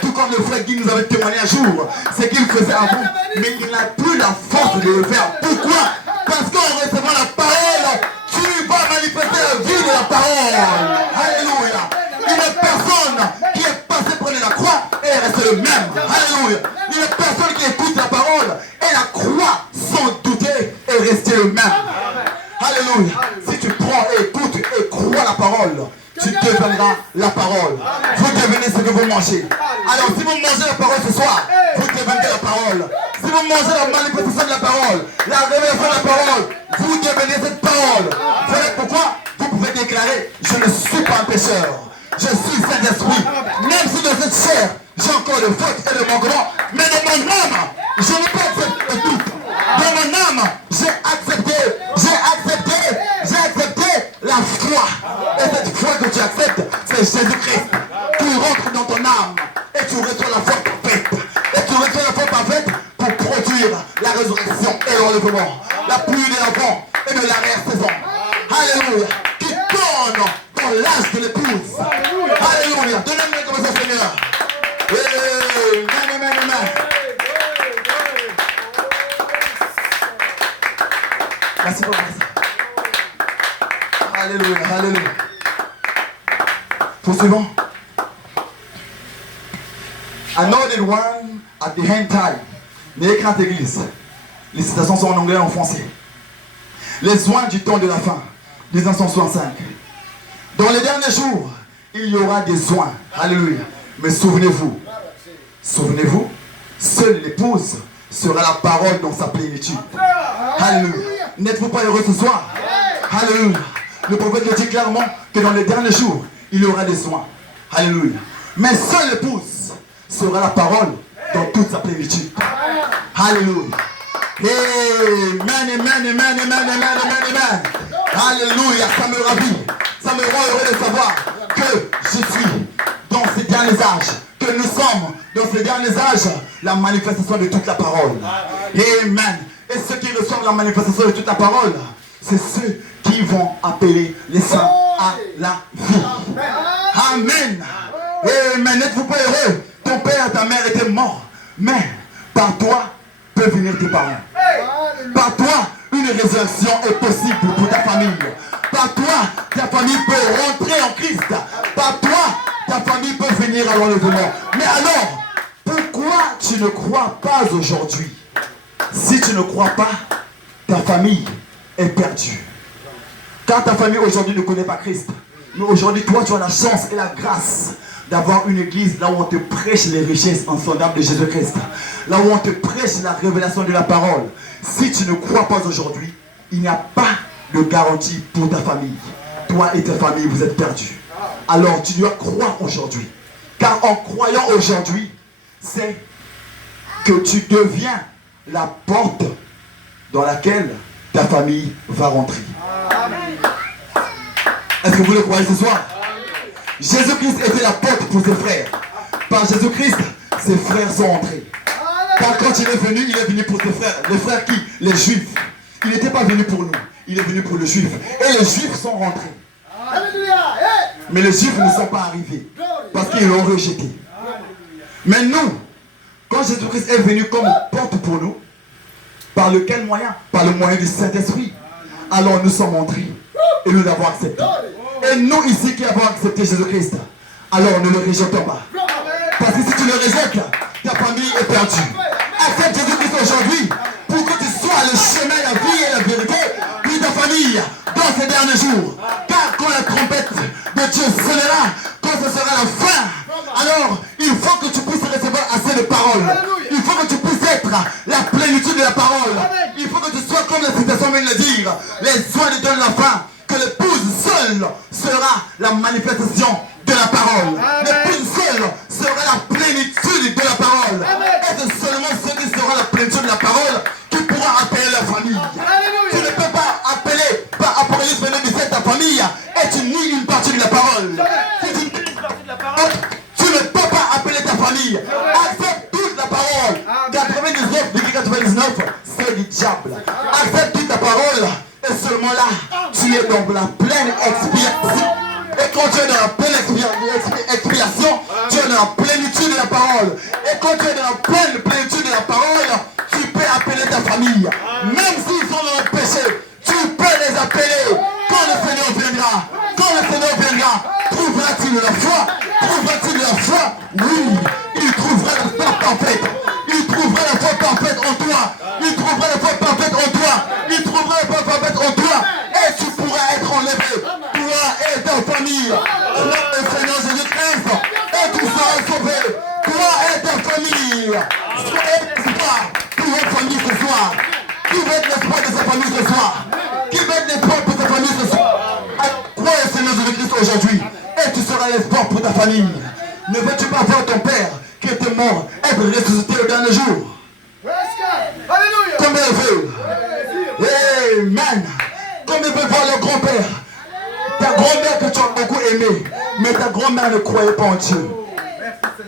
Tout comme le frère Guy nous avait témoigné un jour, c'est qu'il faisait avant, mais il n'a plus la force de le faire. Pourquoi? Parce qu'en recevant la parole, tu vas manifester la vie de la parole. Alléluia. Une personne qui est passée près de la croix et reste le même. Alléluia. Une personne qui écoute la parole et la croix sans douter et rester le même. Alléluia. Si tu prends et écoutes et crois la parole, tu deviendras la parole. Vous devenez ce que vous mangez. Alors si vous mangez la parole ce soir, vous devenez la parole. Si vous mangez la manifestation de la parole, la révélation de la parole, vous devenez cette parole. Vous savez pourquoi? Vous pouvez déclarer, je ne suis pas un pécheur. Je suis Saint-Esprit. Même si dans cette chair, j'ai encore de fautes et de manquements, mais dans mon âme, je n'ai pas accepté tout. Dans mon âme, j'ai accepté la foi. Et cette foi que tu acceptes, c'est Jésus-Christ. Tu rentres dans ton âme et tu reçois la foi parfaite. Et tu reçois la foi parfaite pour produire la résurrection et l'enlèvement, la pluie de l'avant et de l'arrière-saison. Alléluia. Qui tourne dans l'âge de l'épouse. Alléluia. Donnez-moi comme ça, Seigneur. Amen. Merci pour ça. Alléluia, alléluia. Poursuivons. Anointed one at the end time. L'écran d'église. Les citations sont en anglais et en français. Les soins du temps de la fin. 1965. Dans les derniers jours, il y aura des soins. Alléluia. Mais souvenez-vous, seule l'épouse sera la parole dans sa plénitude. Alléluia. N'êtes-vous pas heureux ce soir? Alléluia. Le prophète le dit clairement que dans les derniers jours, il y aura des soins. Alléluia. Mais seule l'épouse sera la parole dans toute sa plénitude. Alléluia. Amen. Alléluia. Ça me ravit. Ça me rend heureux de savoir que je suis dans ces derniers âges. Que nous sommes dans ces derniers âges la manifestation de toute la parole. Amen. Et ceux qui reçoivent la manifestation de toute la parole, c'est ceux qui vont appeler les saints à la vie. Amen. Amen. N'êtes-vous pas heureux? Ton père, ta mère étaient morts. Mais par toi peuvent venir tes parents. Par toi, une résurrection est possible pour ta famille. Par toi, ta famille peut rentrer en Christ. Par toi, ta famille peut venir à l'enlèvement. Mais alors, pourquoi tu ne crois pas aujourd'hui? Si tu ne crois pas, ta famille est perdue. Car ta famille aujourd'hui ne connaît pas Christ. Mais aujourd'hui, toi, tu as la chance et la grâce d'avoir une église là où on te prêche les richesses insondables de Jésus-Christ. Là où on te prêche la révélation de la parole. Si tu ne crois pas aujourd'hui, il n'y a pas de garantie pour ta famille. Toi et ta famille, vous êtes perdus. Alors tu dois croire aujourd'hui. Car en croyant aujourd'hui, c'est que tu deviens la porte dans laquelle ta famille va rentrer. Est-ce que vous le croyez ce soir? Jésus-Christ était la porte pour ses frères. Par Jésus-Christ, ses frères sont entrés. Car quand il est venu pour ses frères. Les frères qui? Les Juifs. Il n'était pas venu pour nous. Il est venu pour les Juifs. Et les Juifs sont rentrés. Mais les Juifs ne sont pas arrivés. Parce qu'ils l'ont rejeté. Mais nous, quand Jésus-Christ est venu comme porte pour nous, par lequel moyen? Par le moyen du Saint-Esprit. Alors nous sommes entrés. Et nous l'avons accepté. Et nous ici qui avons accepté Jésus-Christ, alors ne le rejetons pas. Parce que si tu le rejettes, ta famille est perdue. Accepte Jésus-Christ aujourd'hui pour que tu sois le chemin, la vie et la vérité de ta famille dans ces derniers jours. Car quand la trompette de Dieu sonnera, quand ce sera la fin, alors il faut que tu puisses recevoir assez de paroles. Il faut que tu puisses être la plénitude de la parole. Il faut que tu sois comme la citation vient de le dire. Les soins de Dieu de la fin. Que l'épouse seule sera la manifestation de la parole. L'épouse seule sera la plénitude de la parole. Et c'est seulement ceux qui seront la plénitude de la parole qui pourra appeler la famille. Tu ne peux pas appeler par Apocalypse 22:17 ta famille et tu nies une partie de la parole. Tu ne peux pas appeler ta famille. Accepte toute la parole. 99,99 c'est du diable. Accepte toute la parole. Et seulement là, tu es dans la pleine expiation. Et quand tu es dans la pleine expiation, tu es dans la plénitude de la parole. Et quand tu es dans la pleine plénitude de la parole, tu peux appeler ta famille. Même s'ils sont dans le péché, tu peux les appeler. Quand le Seigneur viendra, trouvera-t-il la foi? Trouvera-t-il la foi? Oui, il trouvera la foi parfaite. Il trouvera la foi parfaite en toi. Il trouvera la foi parfaite en toi. Il trouvera la foi parfaite en toi. Et tu pourras être enlevé. Toi et ta famille. Toi et le Seigneur Jésus-Christ. Et tu seras sauvé. Toi et ta famille. Soyez l'espoir pour votre famille ce soir. Qui veut être l'espoir de sa famille ce soir? Qui veut être l'espoir pour sa famille ce soir? Crois au Seigneur Jésus-Christ aujourd'hui. Et tu seras l'espoir pour ta famille. Ne veux-tu pas voir ton père qui était mort être ressuscité le dernier jour? Comme il veut. Amen. Comme il veut voir le grand-père. Ta grand-mère que tu as beaucoup aimé, mais ta grand-mère ne croyait pas en Dieu.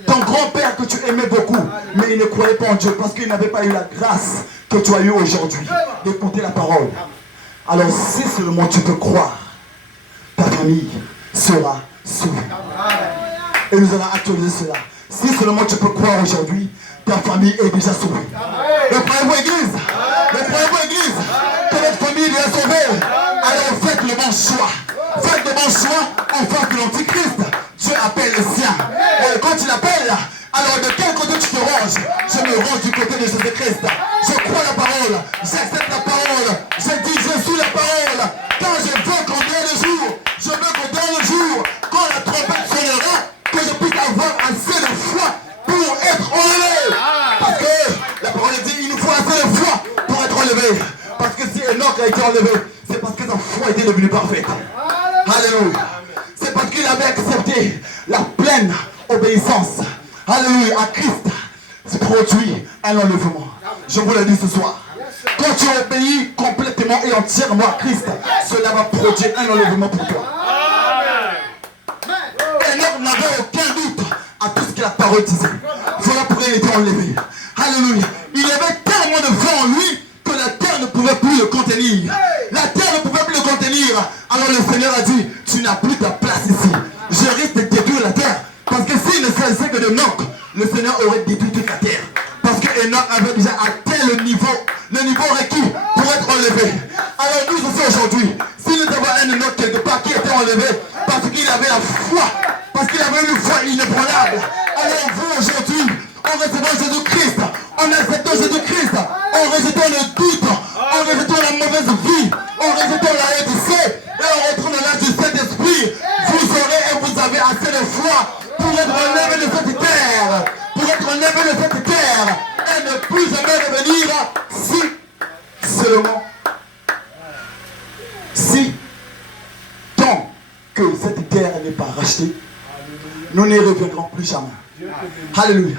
Ton grand-père que tu aimais beaucoup, mais il ne croyait pas en Dieu parce qu'il n'avait pas eu la grâce que tu as eu aujourd'hui d'écouter la parole. Alors si seulement tu peux croire, ta famille sera sauvée. Et nous allons actualiser cela. Si seulement tu peux croire aujourd'hui, ta famille est déjà sauvée. Le croyez-vous église? Le croyez-vous église? Que votre famille est sauvée. Alors faites le bon choix. Faites le bon choix en face de l'Antichrist. Dieu appelle les siens. Et quand il appelle, alors de quel côté tu te ranges? Je me range du côté de Jésus-Christ. Je crois la parole. J'accepte la parole. Je dis je suis la parole. Quand je veux qu'on vienne le jour, je veux qu'on vienne le jour, quand la trompette sonnera, que je puisse avoir assez de foi pour être enlevé. Parce que la parole dit il nous faut assez de foi pour être enlevé. Parce que si Enoch a été enlevé, c'est parce que sa foi était devenue parfaite. Alléluia. C'est parce qu'il avait accepté la pleine obéissance. Alléluia. À Christ se produit un enlèvement. Je vous le dis ce soir. Quand tu obéis complètement et entièrement à Christ, cela va produire un enlèvement pour toi. Enoch n'avait aucun doute à tout ce que la parole disait. Voilà pourquoi il était enlevé. Alléluia. Il y avait tellement de foi en lui que la terre ne pouvait plus le contenir. La terre ne pouvait plus le contenir. Alors le Seigneur a dit, tu n'as plus ta place ici. Je risque de détruire la terre. Parce que s'il ne s'agissait que de Enoch, le Seigneur aurait détruit toute la terre. Parce que Enoch avait déjà atteint le niveau requis pour être enlevé. Alors nous aussi aujourd'hui, si nous avons un Enoch quelque part qui était enlevé, parce qu'il avait la foi, parce qu'il avait une foi inébranlable, alors vous aujourd'hui, en recevant Jésus-Christ, en acceptant Jésus-Christ, en rejetant le doute, en rejetant la mauvaise vie, en rejetant la haine, et en rentrant dans l'âge du Saint-Esprit, vous aurez et vous avez assez de foi pour être enlevé de cette terre, et ne plus jamais revenir si tant que cette terre n'est pas rachetée, nous n'y reviendrons plus jamais. Alléluia.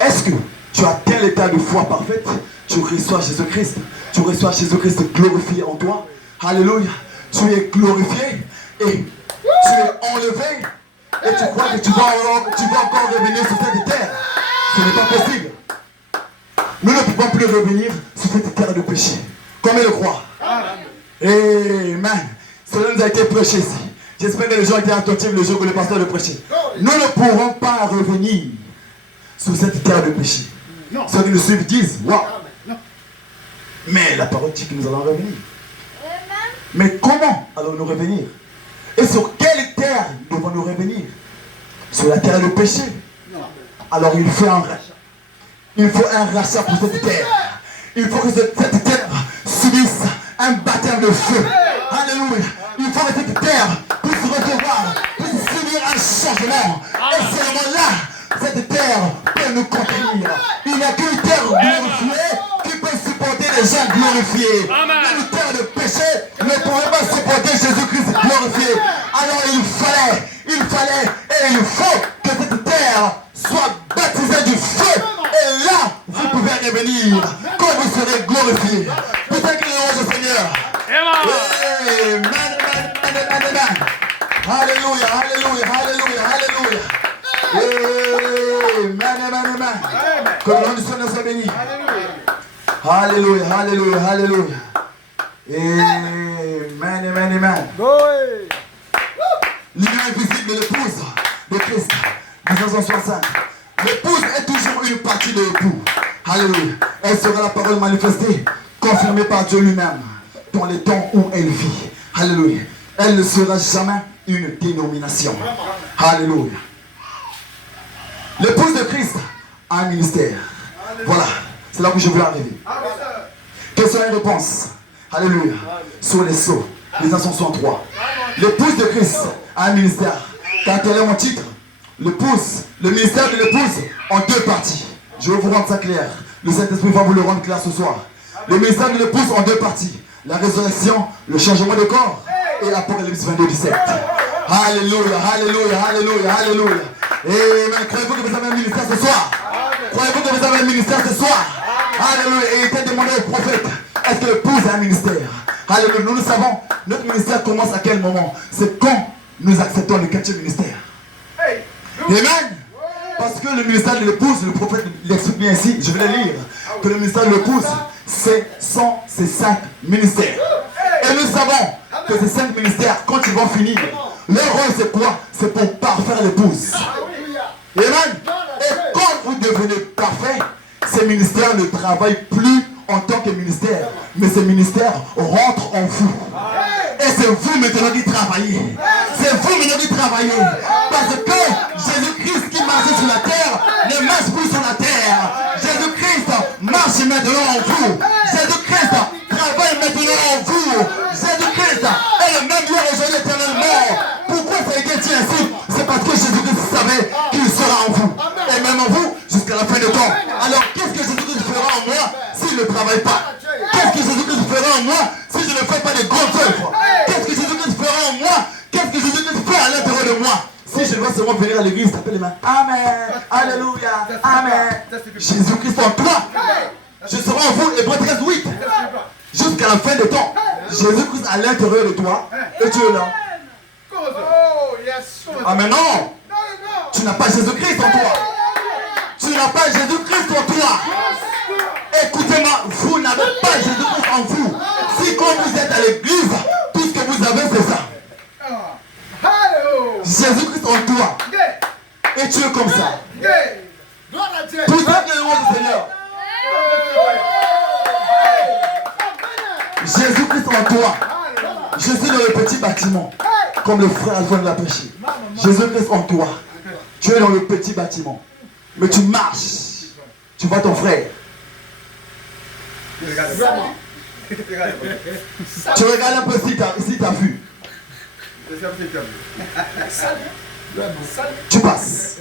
Est-ce que tu atteins l'état de foi parfaite? Tu reçois Jésus-Christ. Tu reçois Jésus-Christ glorifié en toi. Alléluia. Tu es glorifié et tu es enlevé. Et tu crois que tu vas encore revenir sur cette terre. Ce n'est pas possible. Nous ne pouvons plus revenir sur cette terre de péché. Comme il le croit. Amen. Cela nous a été prêché ici. J'espère que les gens étaient attentifs le jour que le pasteur le prêchait. Nous ne pourrons pas revenir sur cette terre de péché. Ceux qui nous suivent disent, waouh. Mais la parole dit que nous allons revenir. Mais comment allons-nous revenir? Et sur quelle terre devons-nous revenir? Sur la terre de péché. Alors il fait Il faut un rachat pour cette terre. Il faut que cette terre subisse un baptême de feu. Alléluia. Il faut que cette terre puisse recevoir, puisse subir un changement. Et c'est le moment-là, cette terre peut nous contenir. Il n'y a qu'une terre glorifiée qui peut supporter les gens glorifiés. Une terre de péché ne pourrait pas supporter Jésus-Christ glorifié. Alors il fallait et il faut que cette terre soit baptisée du feu. Et là, vous pouvez revenir quand vous serez glorifiés. Peut-être que le Seigneur. Amen, amen, amen. Alléluia, alléluia, alléluia, alléluia. Amen, amen, amen. Que le nom du Seigneur soit béni. Alléluia, alléluia, alléluia. Amen, amen, amen. L'union invisible de l'épouse de Christ, 1965. L'épouse est toujours une partie de l'époux. Alléluia. Elle sera la parole manifestée, confirmée par Dieu lui-même, dans les temps où elle vit. Alléluia. Elle ne sera jamais une dénomination. Alléluia. L'épouse de Christ a un ministère. Voilà. C'est là où je veux arriver. Quelles sont les réponses? Alléluia. Sur les sceaux. Les Actions 63. L'épouse de Christ a un ministère. Quand elle est en titre, le ministère de l'épouse en deux parties. Je vais vous rendre ça clair. Le Saint-Esprit va vous le rendre clair ce soir. Le ministère de l'épouse en deux parties. La résurrection, le changement de corps et l'Apocalypse 22, 17. Alléluia, alléluia, alléluia, alléluia. Et croyez-vous que vous avez un ministère ce soir? Croyez-vous que vous avez un ministère ce soir? Alléluia. Et il était demandé au prophète, est-ce que l'épouse a un ministère? Alléluia. Nous le savons, notre ministère commence à quel moment? C'est quand nous acceptons le 4e ministère. Amen. Parce que le ministère de l'épouse, le prophète l'explique bien ici, je vais le lire, que le ministère de l'épouse, sont ces 5 ministères. Et nous savons que ces 5 ministères, quand ils vont finir, leur rôle c'est quoi? C'est pour parfaire l'épouse. Amen. Et quand vous devenez parfait, ces ministères ne travaillent plus en tant que ministère, mais ces ministères rentrent en vous. Et c'est vous maintenant qui travaillez. C'est vous maintenant qui travaillez. Parce que Jésus-Christ qui marchait sur la terre ne marche plus sur la terre. Jésus-Christ marche maintenant en vous. Jésus-Christ travaille maintenant en vous. Jésus-Christ est le même hier aujourd'hui éternellement. Pourquoi ça a été dit ainsi? C'est parce que Jésus-Christ savait qu'il sera en vous. Et même en vous jusqu'à la fin du temps. Alors qu'est-ce que Jésus-Christ fera en moi s'il ne travaille pas? Qu'est-ce que Jésus-Christ fera en moi si je ne fais pas de grandes œuvres? Qu'est-ce que Jésus-Christ fera en moi? Qu'est-ce que Jésus-Christ fait à l'intérieur de moi? Si je dois seulement venir à l'église, taper les mains. Amen. Alléluia. Amen. Jésus-Christ en toi. Je serai en vous, Hébreux 13:8. Jusqu'à la fin des temps. Jésus-Christ à l'intérieur de toi. Et tu es là. Amen. Non. Tu n'as pas Jésus-Christ en toi. Tu n'as pas Jésus-Christ en toi. Écoutez-moi, vous n'avez pas Jésus-Christ en vous. Si quand vous êtes à l'église, tout ce que vous avez c'est ça. Jésus-Christ en toi. Et tu es comme ça. Tout ça que le nom du Seigneur. Jésus-Christ en toi. Je suis dans le petit bâtiment. Comme le frère Alphonse l'a prêché. Jésus-Christ en toi. Tu es dans le petit bâtiment. Mais tu marches. Tu vois ton frère. Tu regardes un peu si tu as vu. Tu passes.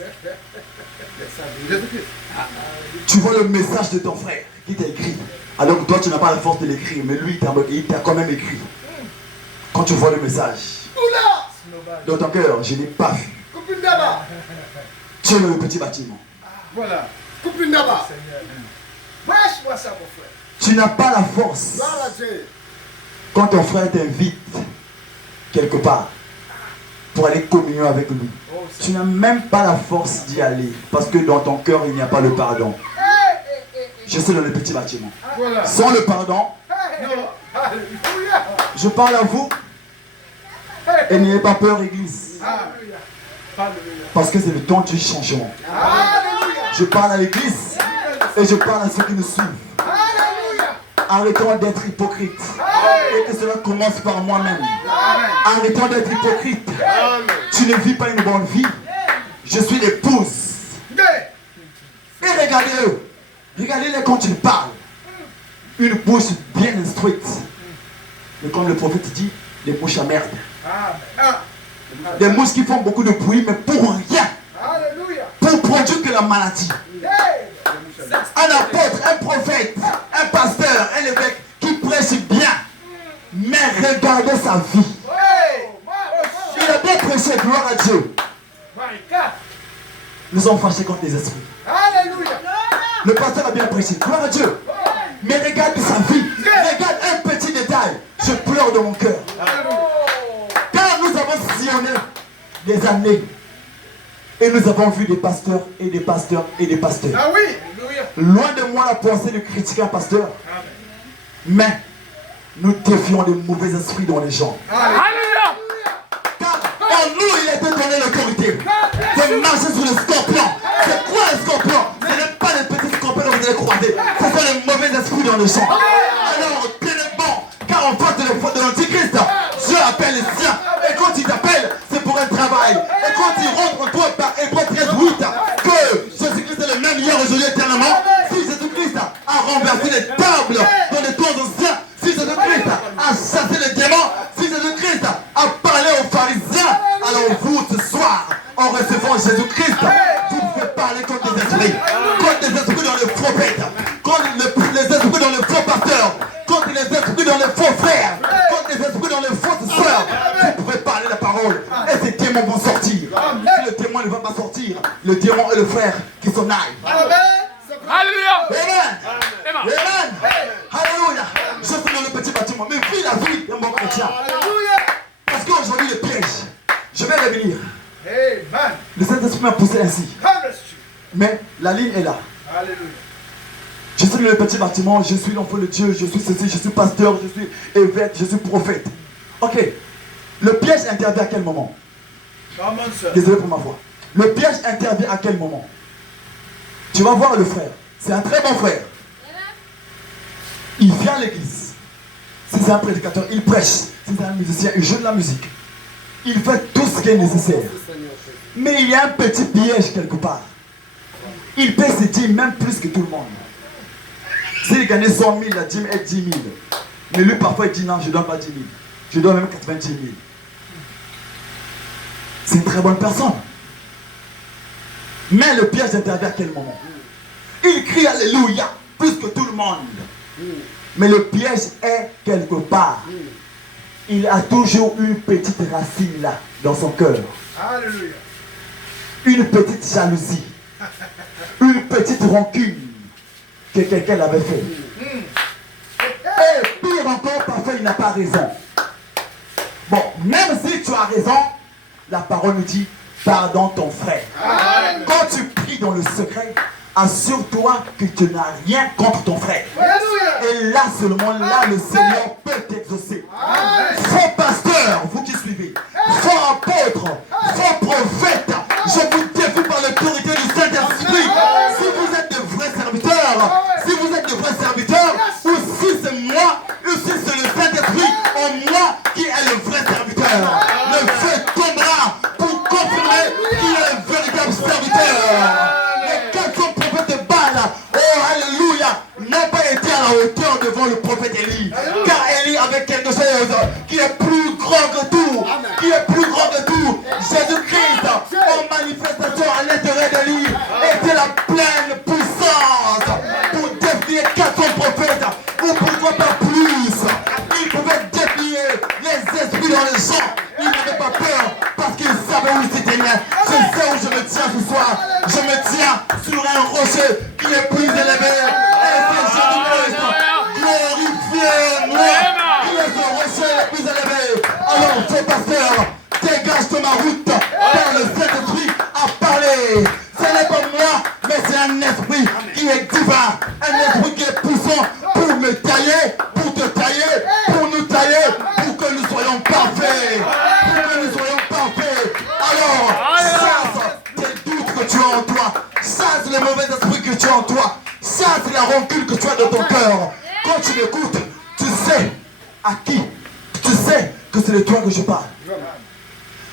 Tu vois le message de ton frère qui t'a écrit. Alors que toi tu n'as pas la force de l'écrire. Mais lui il t'a quand même écrit. Quand tu vois le message dans ton cœur, je n'ai pas vu. Tu es dans le petit bâtiment. Voilà. Tu n'as pas la force. Quand ton frère t'invite quelque part pour aller communion avec lui, tu n'as même pas la force d'y aller parce que dans ton cœur il n'y a pas le pardon. Je suis dans le petit bâtiment. Sans le pardon, je parle à vous et n'ayez pas peur, église. Parce que c'est le temps du changement. Je parle à l'église et je parle à ceux qui nous suivent. Arrêtons d'être hypocrites. Et que cela commence par moi-même. Arrêtons d'être hypocrites. Tu ne vis pas une bonne vie. Je suis l'épouse. Et regardez-eux. Regardez-les quand ils parlent. Une bouche bien instruite. Mais comme le prophète dit, des mouches à merde. Des mouches qui font beaucoup de bruit, mais pour rien. Pour produire que la maladie. Un apôtre, un prophète, un pasteur, un évêque qui prêche bien. Mais regardez sa vie. Il a bien prêché, gloire à Dieu. Nous sommes fâchés contre les esprits. Le pasteur a bien prêché, gloire à Dieu. Mais regarde sa vie. Regarde un petit détail. Je pleure de mon cœur. Car nous avons sillonné des années. Et nous avons vu des pasteurs et des pasteurs et des pasteurs. Ah oui. Loin de moi la pensée de critiquer un pasteur. Mais nous défions les mauvais esprits dans les gens. Alléluia. Car en nous il a été donné l'autorité de marcher sur le scorpion. C'est quoi un scorpion? Ce n'est pas les petits scorpions que vous allez croiser. Ce sont les mauvais esprits dans les gens. Alors tenez bon, car en face de l'antichrist, Dieu appelle les siens. Et quand il t'appelle, c'est pour un travail. Et quand il rentre en toi par Hébreux 13:8, que Jésus-Christ est le même hier, aujourd'hui, éternellement. Si Jésus-Christ a renversé les tables dans les temps anciens, si Jésus-Christ a chassé les démons, si Jésus-Christ a parlé aux pharisiens, alors vous, ce soir, en recevant Jésus-Christ, vous pouvez parler contre les esprits. Contre les esprits dans les prophètes, contre les esprits dans les faux pasteurs, contre les esprits dans les faux frères, contre les esprits dans les fausses sœurs. Vous pouvez parler la parole et ces démons vont sortir. Si le démon ne va pas sortir, le démon et le frère qui s'en aillent. Alléluia. Amen. Amen. Alléluia. Je suis dans le petit bâtiment, mais vis la vie d'un bon chrétien. Parce qu'aujourd'hui, le piège, je vais revenir. Amen. Le Saint-Esprit m'a poussé ainsi. Mais la ligne est là. Alléluia. Je suis dans le petit bâtiment, je suis l'enfant de Dieu, je suis ceci, je suis pasteur, je suis évêque, je suis prophète. Ok. Le piège intervient à quel moment? Désolé pour ma voix. Le piège intervient à quel moment? Tu vas voir le frère. C'est un très bon frère. Il vient à l'église. Si c'est un prédicateur, il prêche. Si c'est un musicien, il joue de la musique. Il fait tout ce qui est nécessaire. Mais il y a un petit piège quelque part. Il paie ses dîmes même plus que tout le monde. S'il gagnait 100 000, la dîme est 10 000. Mais lui, parfois, il dit non, je ne donne pas 10 000. Je donne même 90 000. C'est une très bonne personne. Mais le piège intervient à quel moment? Il crie Alléluia, plus que tout le monde. Mais le piège est quelque part. Il a toujours une petite racine là, dans son cœur. Alléluia. Une petite jalousie. Une petite rancune que quelqu'un l'avait fait. Et pire encore, parfois il n'a pas raison. Bon, même si tu as raison, la parole nous dit, pardonne ton frère. Amen. Quand tu pries dans le secret, assure-toi que tu n'as rien contre ton frère. Et là seulement, là, le Seigneur peut t'exaucer. Faux pasteur, vous qui suivez, faux apôtre, faux prophète, je vous défie par l'autorité du Saint-Esprit. Si vous êtes de vrais serviteurs, si vous êtes de vrais serviteurs, ou si c'est moi, ou si c'est le Saint-Esprit en moi qui est le vrai serviteur, le feu tombera pour confirmer qui est le véritable serviteur. Les 400 prophètes de Baal, oh alléluia, n'ont pas été à la hauteur devant le prophète Élie. Car Élie avait quelque chose qui est plus grand que tout. Qui est plus grand que tout. Jésus-Christ, en manifestation à l'intérieur d'Élie, était la pleine puissance pour défier 400 prophètes. Ou pourquoi pas plus. Il pouvait défier les esprits dans les gens. Il n'avait pas peur parce qu'il savait où il s'était. Je sais où je me tiens ce soir. Je me tiens sur un rocher qui est plus élevé. Et c'est Jésus-Christ. Glorifiez-moi. Qui est ce rocher le plus élevé. Alors, faux pasteur, dégage de ma route. Car le Saint-Esprit a parlé. Ce n'est pas moi, mais c'est un esprit qui est divin. Un esprit qui est puissant pour me tailler, pour te tailler, pour nous tailler, pour que nous soyons parfaits. Pour que nous soyons parfaits. Alors, chasse tes doutes que tu as en toi. Chasse les mauvais esprits que tu as en toi. Chasse la rancune que tu as dans ton cœur. Quand tu m'écoutes, tu sais à qui. Tu sais que c'est de toi que je parle.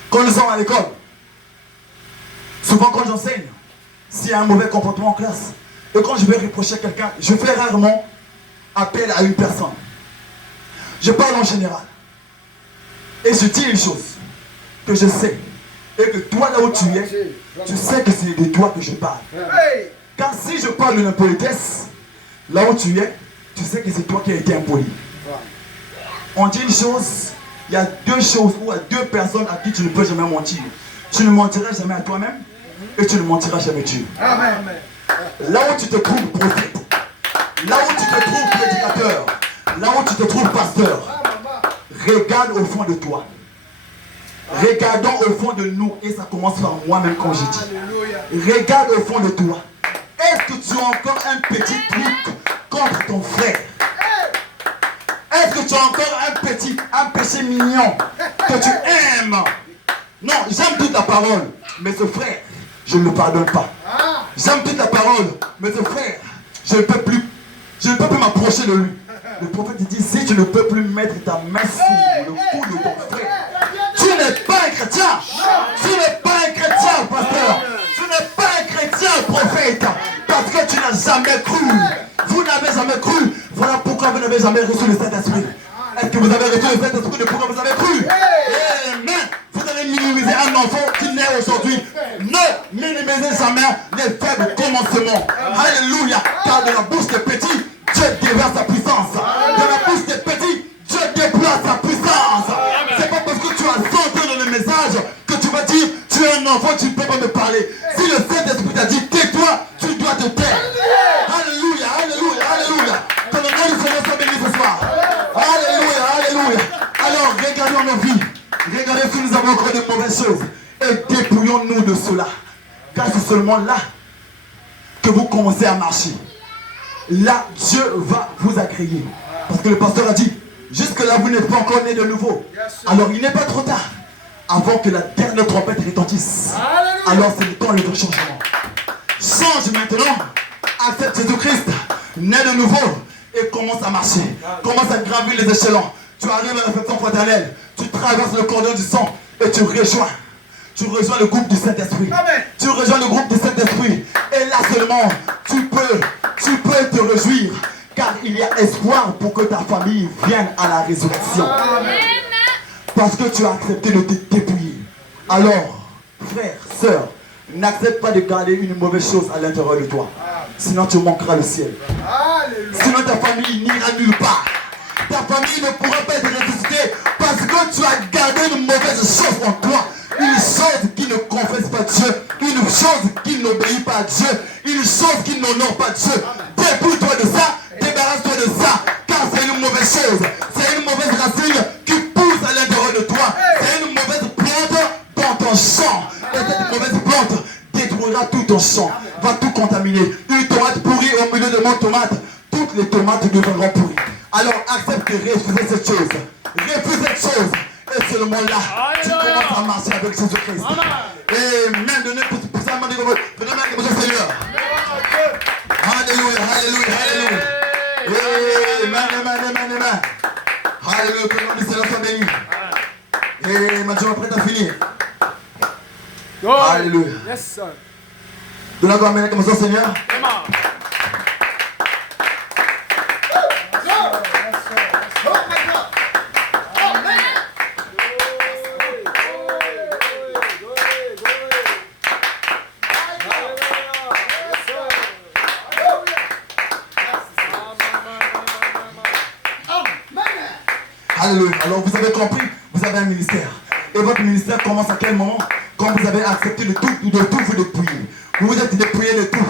Quand nous sommes à l'école, souvent quand j'enseigne, s'il y a un mauvais comportement en classe, Et quand je vais reprocher à quelqu'un, je fais rarement appel à une personne. Je parle en général. Et je dis une chose que je sais. Et que toi, là où tu es, tu sais que c'est de toi que je parle. Car si je parle d'une impolitesse, là où tu es, tu sais que c'est toi qui as été impoli. On dit une chose, il y a deux choses ou à deux personnes à qui tu ne peux jamais mentir. Tu ne mentiras jamais à toi-même et tu ne mentiras jamais Dieu. Amen. Là où tu te trouves prophète, là où tu te trouves prédicateur, là où tu te trouves pasteur, regarde au fond de toi. Regardons au fond de nous, et ça commence par moi-même quand j'ai dit. Regarde au fond de toi. Est-ce que tu as encore un petit truc contre ton frère? Est-ce que tu as encore un péché mignon que tu aimes? Non, j'aime toute la parole, mais ce frère, je ne le pardonne pas. J'aime toute la parole, mais ce frère, je ne peux plus m'approcher de lui. Le prophète dit, si tu ne peux plus mettre ta main sur le cou de ton frère, tu n'es pas un chrétien. Tu n'es pas un chrétien, pasteur. Tu n'es pas un chrétien, prophète. Parce que tu n'as jamais cru. Vous n'avez jamais cru. Voilà pourquoi vous n'avez jamais reçu le Saint-Esprit. Est-ce que vous avez reçu le Saint-Esprit de pourquoi vous avez cru? Amen. Vous allez minimiser un enfant qui naît aujourd'hui. Ne minimisez jamais les faibles commencements. Alléluia. Car de la bouche des petits, Dieu déverse sa puissance. De la bouche des petits, Dieu déploie sa puissance. C'est pas parce que tu as senti dans le message que tu vas dire tu es un enfant, tu ne peux pas me parler. Si le Saint-Esprit t'a dit tais-toi, tu dois te taire. Alléluia, alléluia, alléluia. Que le nom du Seigneur soit béni ce soir. Alléluia, alléluia. Alors regardons nos vies. Regardez si nous avons encore de mauvaises choses. Et dépouillons-nous de cela. Car c'est seulement là que vous commencez à marcher. Là, Dieu va vous agréer. Parce que le pasteur a dit, jusque-là, vous n'êtes pas encore né de nouveau. Alors, il n'est pas trop tard. Avant que la dernière trompette retentisse. Alors, c'est le temps de changement. Change maintenant. Accepte Jésus-Christ. Né de nouveau. Et commence à marcher. Commence à gravir les échelons. Tu arrives à l'affection fraternelle. Tu traverses le cordon du sang. Et tu rejoins. Tu rejoins le groupe du Saint-Esprit. Tu rejoins le groupe du Saint-Esprit. Et là seulement, tu peux te réjouir. Car il y a espoir pour que ta famille vienne à la résurrection. Parce que tu as accepté de te dépouiller. Alors, frère, sœur, n'accepte pas de garder une mauvaise chose à l'intérieur de toi. Sinon tu manqueras le ciel. Sinon ta famille n'ira nulle part. Ta famille ne pourra pas être ressuscitée parce que tu as gardé une mauvaise chose en toi. Une chose qui ne confesse pas Dieu. Une chose qui n'obéit pas à Dieu. Une chose qui n'honore pas Dieu. Dépouille-toi de ça. Débarrasse-toi de ça. Car c'est une mauvaise chose. C'est une mauvaise racine qui pousse à l'intérieur de toi. C'est une mauvaise plante dans ton champ. Et cette mauvaise plante détruira tout ton champ. Va tout contaminer. Une tomate pourrie au milieu de mon tomate. Toutes les tomates deviendront pourries. Alors accepte de refuser cette chose. Refuse cette chose. Et seulement là, tu commences à marcher avec Jésus-Christ. Et même donner pour ça, de Seigneur. Alléluia, alléluia, alléluia. Amen, amen, amen, amen. Alléluia, que le nom du Seigneur soit béni. Et maintenant, prêt à finir. Alléluia. Yes, sir. Donne la gloire à comme ça, Seigneur. Alléluia. Alors vous avez compris, vous avez un ministère. Et votre ministère commence à quel moment? Quand vous avez accepté de tout vous dépouiller. Vous vous êtes dépouillé de tout.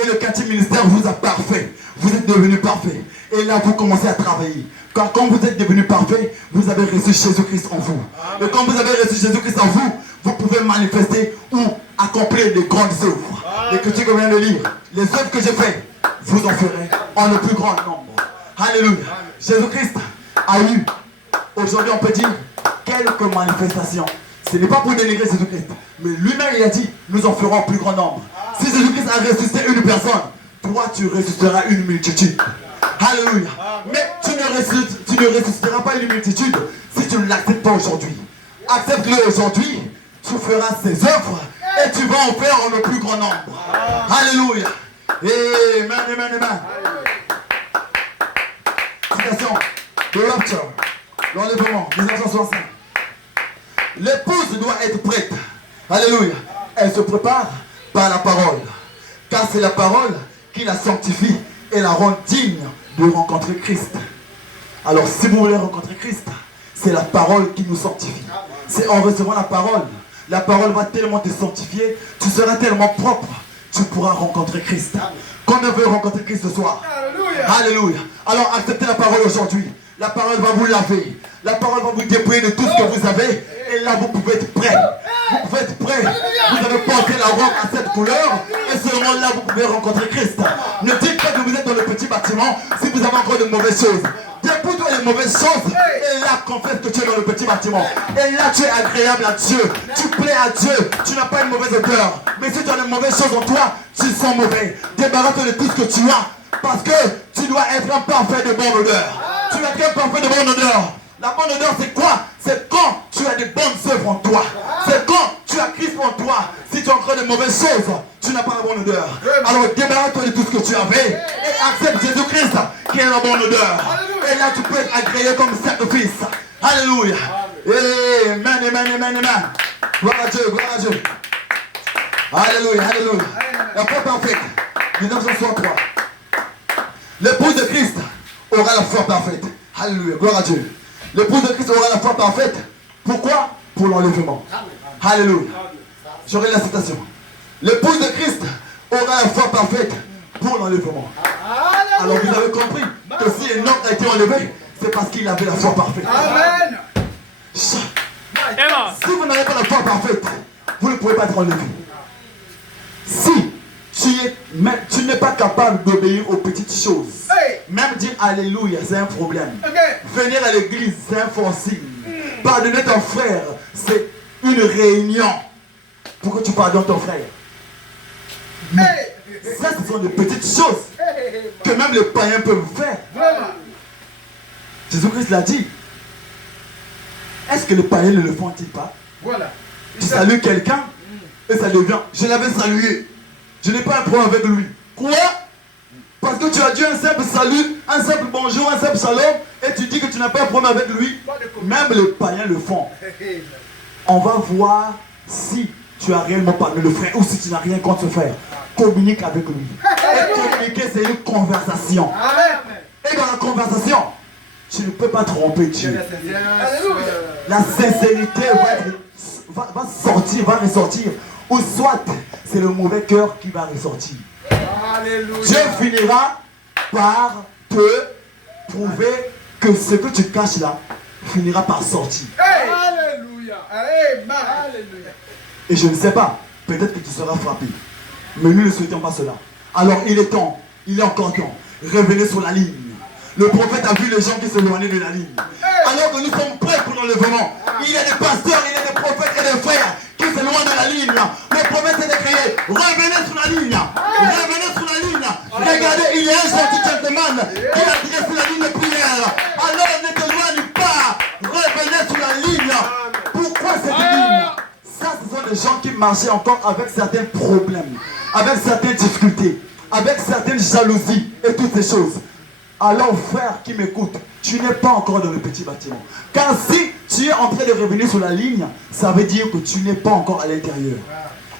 Et le quartier ministère vous a parfait. Vous êtes devenu parfait. Et là vous commencez à travailler. Car quand vous êtes devenu parfait, vous avez reçu Jésus-Christ en vous. Et quand vous avez reçu Jésus-Christ en vous, vous pouvez manifester ou accomplir de grandes œuvres. L'écriture que je viens de lire, les œuvres que j'ai faites, vous en ferez en le plus grand nombre. Alléluia. Jésus-Christ a eu, aujourd'hui on peut dire, quelques manifestations. Ce n'est pas pour dénigrer Jésus-Christ, mais lui-même il a dit, nous en ferons en plus grand nombre. Si Jésus-Christ a ressuscité une personne, toi tu ressusciteras une multitude. Alléluia. Mais tu ne ressusciteras pas une multitude si tu ne l'acceptes pas aujourd'hui. Accepte-le aujourd'hui, tu feras ses œuvres et tu vas en faire en le plus grand nombre. Alléluia. Amen, amen, amen. Citation de Rapture, l'enlèvement, 1965. L'épouse doit être prête. Alléluia. Elle se prépare par la parole. Car c'est la parole qui la sanctifie et la rend digne de rencontrer Christ. Alors si vous voulez rencontrer Christ, c'est la parole qui nous sanctifie. C'est en recevant la parole va tellement te sanctifier, tu seras tellement propre, tu pourras rencontrer Christ. Combien veut rencontrer Christ ce soir? Alléluia. Alléluia. Alors acceptez la parole aujourd'hui. La parole va vous laver. La parole va vous dépouiller de tout ce que vous avez. Et là, vous pouvez être prêt. Vous pouvez être prêt. Vous avez porté la robe à cette couleur. Et seulement là, vous pouvez rencontrer Christ. Ne dites pas que vous êtes dans le petit bâtiment si vous avez encore de mauvaises choses. Dépouille-toi les mauvaises choses. Et là, confesse que tu es dans le petit bâtiment. Et là, tu es agréable à Dieu. Tu plais à Dieu. Tu n'as pas une mauvaise odeur. Mais si tu as de mauvaises choses en toi, tu sens mauvais. Débarrasse-toi de tout ce que tu as. Parce que tu dois être un parfait de bonne odeur. Tu dois être un parfait de bonne odeur. La bonne odeur, c'est quoi? C'est quand tu as des bonnes œuvres en toi. C'est quand tu as Christ en toi. Si tu as encore de mauvaises choses, tu n'as pas la bonne odeur. Alors débarrasse-toi de tout ce que tu avais et accepte Jésus-Christ qui est la bonne odeur. Et là, tu peux être agréé comme sacrifice. Alléluia. Amen, amen, amen, amen. Gloire à Dieu, gloire à Dieu. Alléluia, alléluia. La foi parfaite. 1963. L'épouse de Christ aura la foi parfaite. Alléluia, gloire à Dieu. L'épouse de Christ aura la foi parfaite. Pourquoi? Pour l'enlèvement. Alléluia. J'aurai la citation. L'épouse de Christ aura la foi parfaite pour l'enlèvement. Alors vous avez compris que si un homme a été enlevé, c'est parce qu'il avait la foi parfaite. Amen. Si vous n'avez pas la foi parfaite, vous ne pouvez pas être enlevé. Si tu n'es pas capable d'obéir aux petites choses, même dire Alléluia, c'est un problème. Venir à l'église, c'est un forcing. Pardonner ton frère, c'est une réunion pour que tu pardonnes ton frère. Mais ça, ce sont des petites choses que même les païens peuvent faire. Jésus-Christ l'a dit. Est-ce que les païens ne le font-ils pas? Voilà. Tu salues quelqu'un et ça devient. Je l'avais salué. Je n'ai pas un problème avec lui. Quoi? Parce que tu as dit un simple salut, un simple bonjour, un simple shalom, et tu dis que tu n'as pas un problème avec lui. Même les païens le font. On va voir si tu as réellement parlé le frère ou si tu n'as rien contre ce frère. Communique avec lui. Et communiquer, c'est une conversation. Et dans la conversation, tu ne peux pas tromper Dieu. La sincérité va sortir, va ressortir. Ou soit, c'est le mauvais cœur qui va ressortir. Alléluia. Dieu finira par te prouver que ce que tu caches là finira par sortir. Alléluia. Alléluia. Et je ne sais pas, peut-être que tu seras frappé. Mais nous ne souhaitons pas cela. Alors il est temps, il est encore temps. Revenez sur la ligne. Le prophète a vu les gens qui s'éloignaient de la ligne. Alors que nous sommes prêts pour l'enlèvement. Il y a des pasteurs, il y a des prophètes et des frères qui s'éloignent de la ligne. Le prophète s'est décrié. Revenez sur la ligne. Revenez sur la ligne. Regardez, il y a un gentil gentleman qui a tiré sur la ligne de prière. Alors ne t'éloigne pas. Revenez sur la ligne. Pourquoi cette ligne? Ça, ce sont des gens qui marchaient encore avec certains problèmes, avec certaines difficultés, avec certaines jalousies et toutes ces choses. Alors frère qui m'écoute, tu n'es pas encore dans le petit bâtiment. Car si tu es en train de revenir sur la ligne, ça veut dire que tu n'es pas encore à l'intérieur.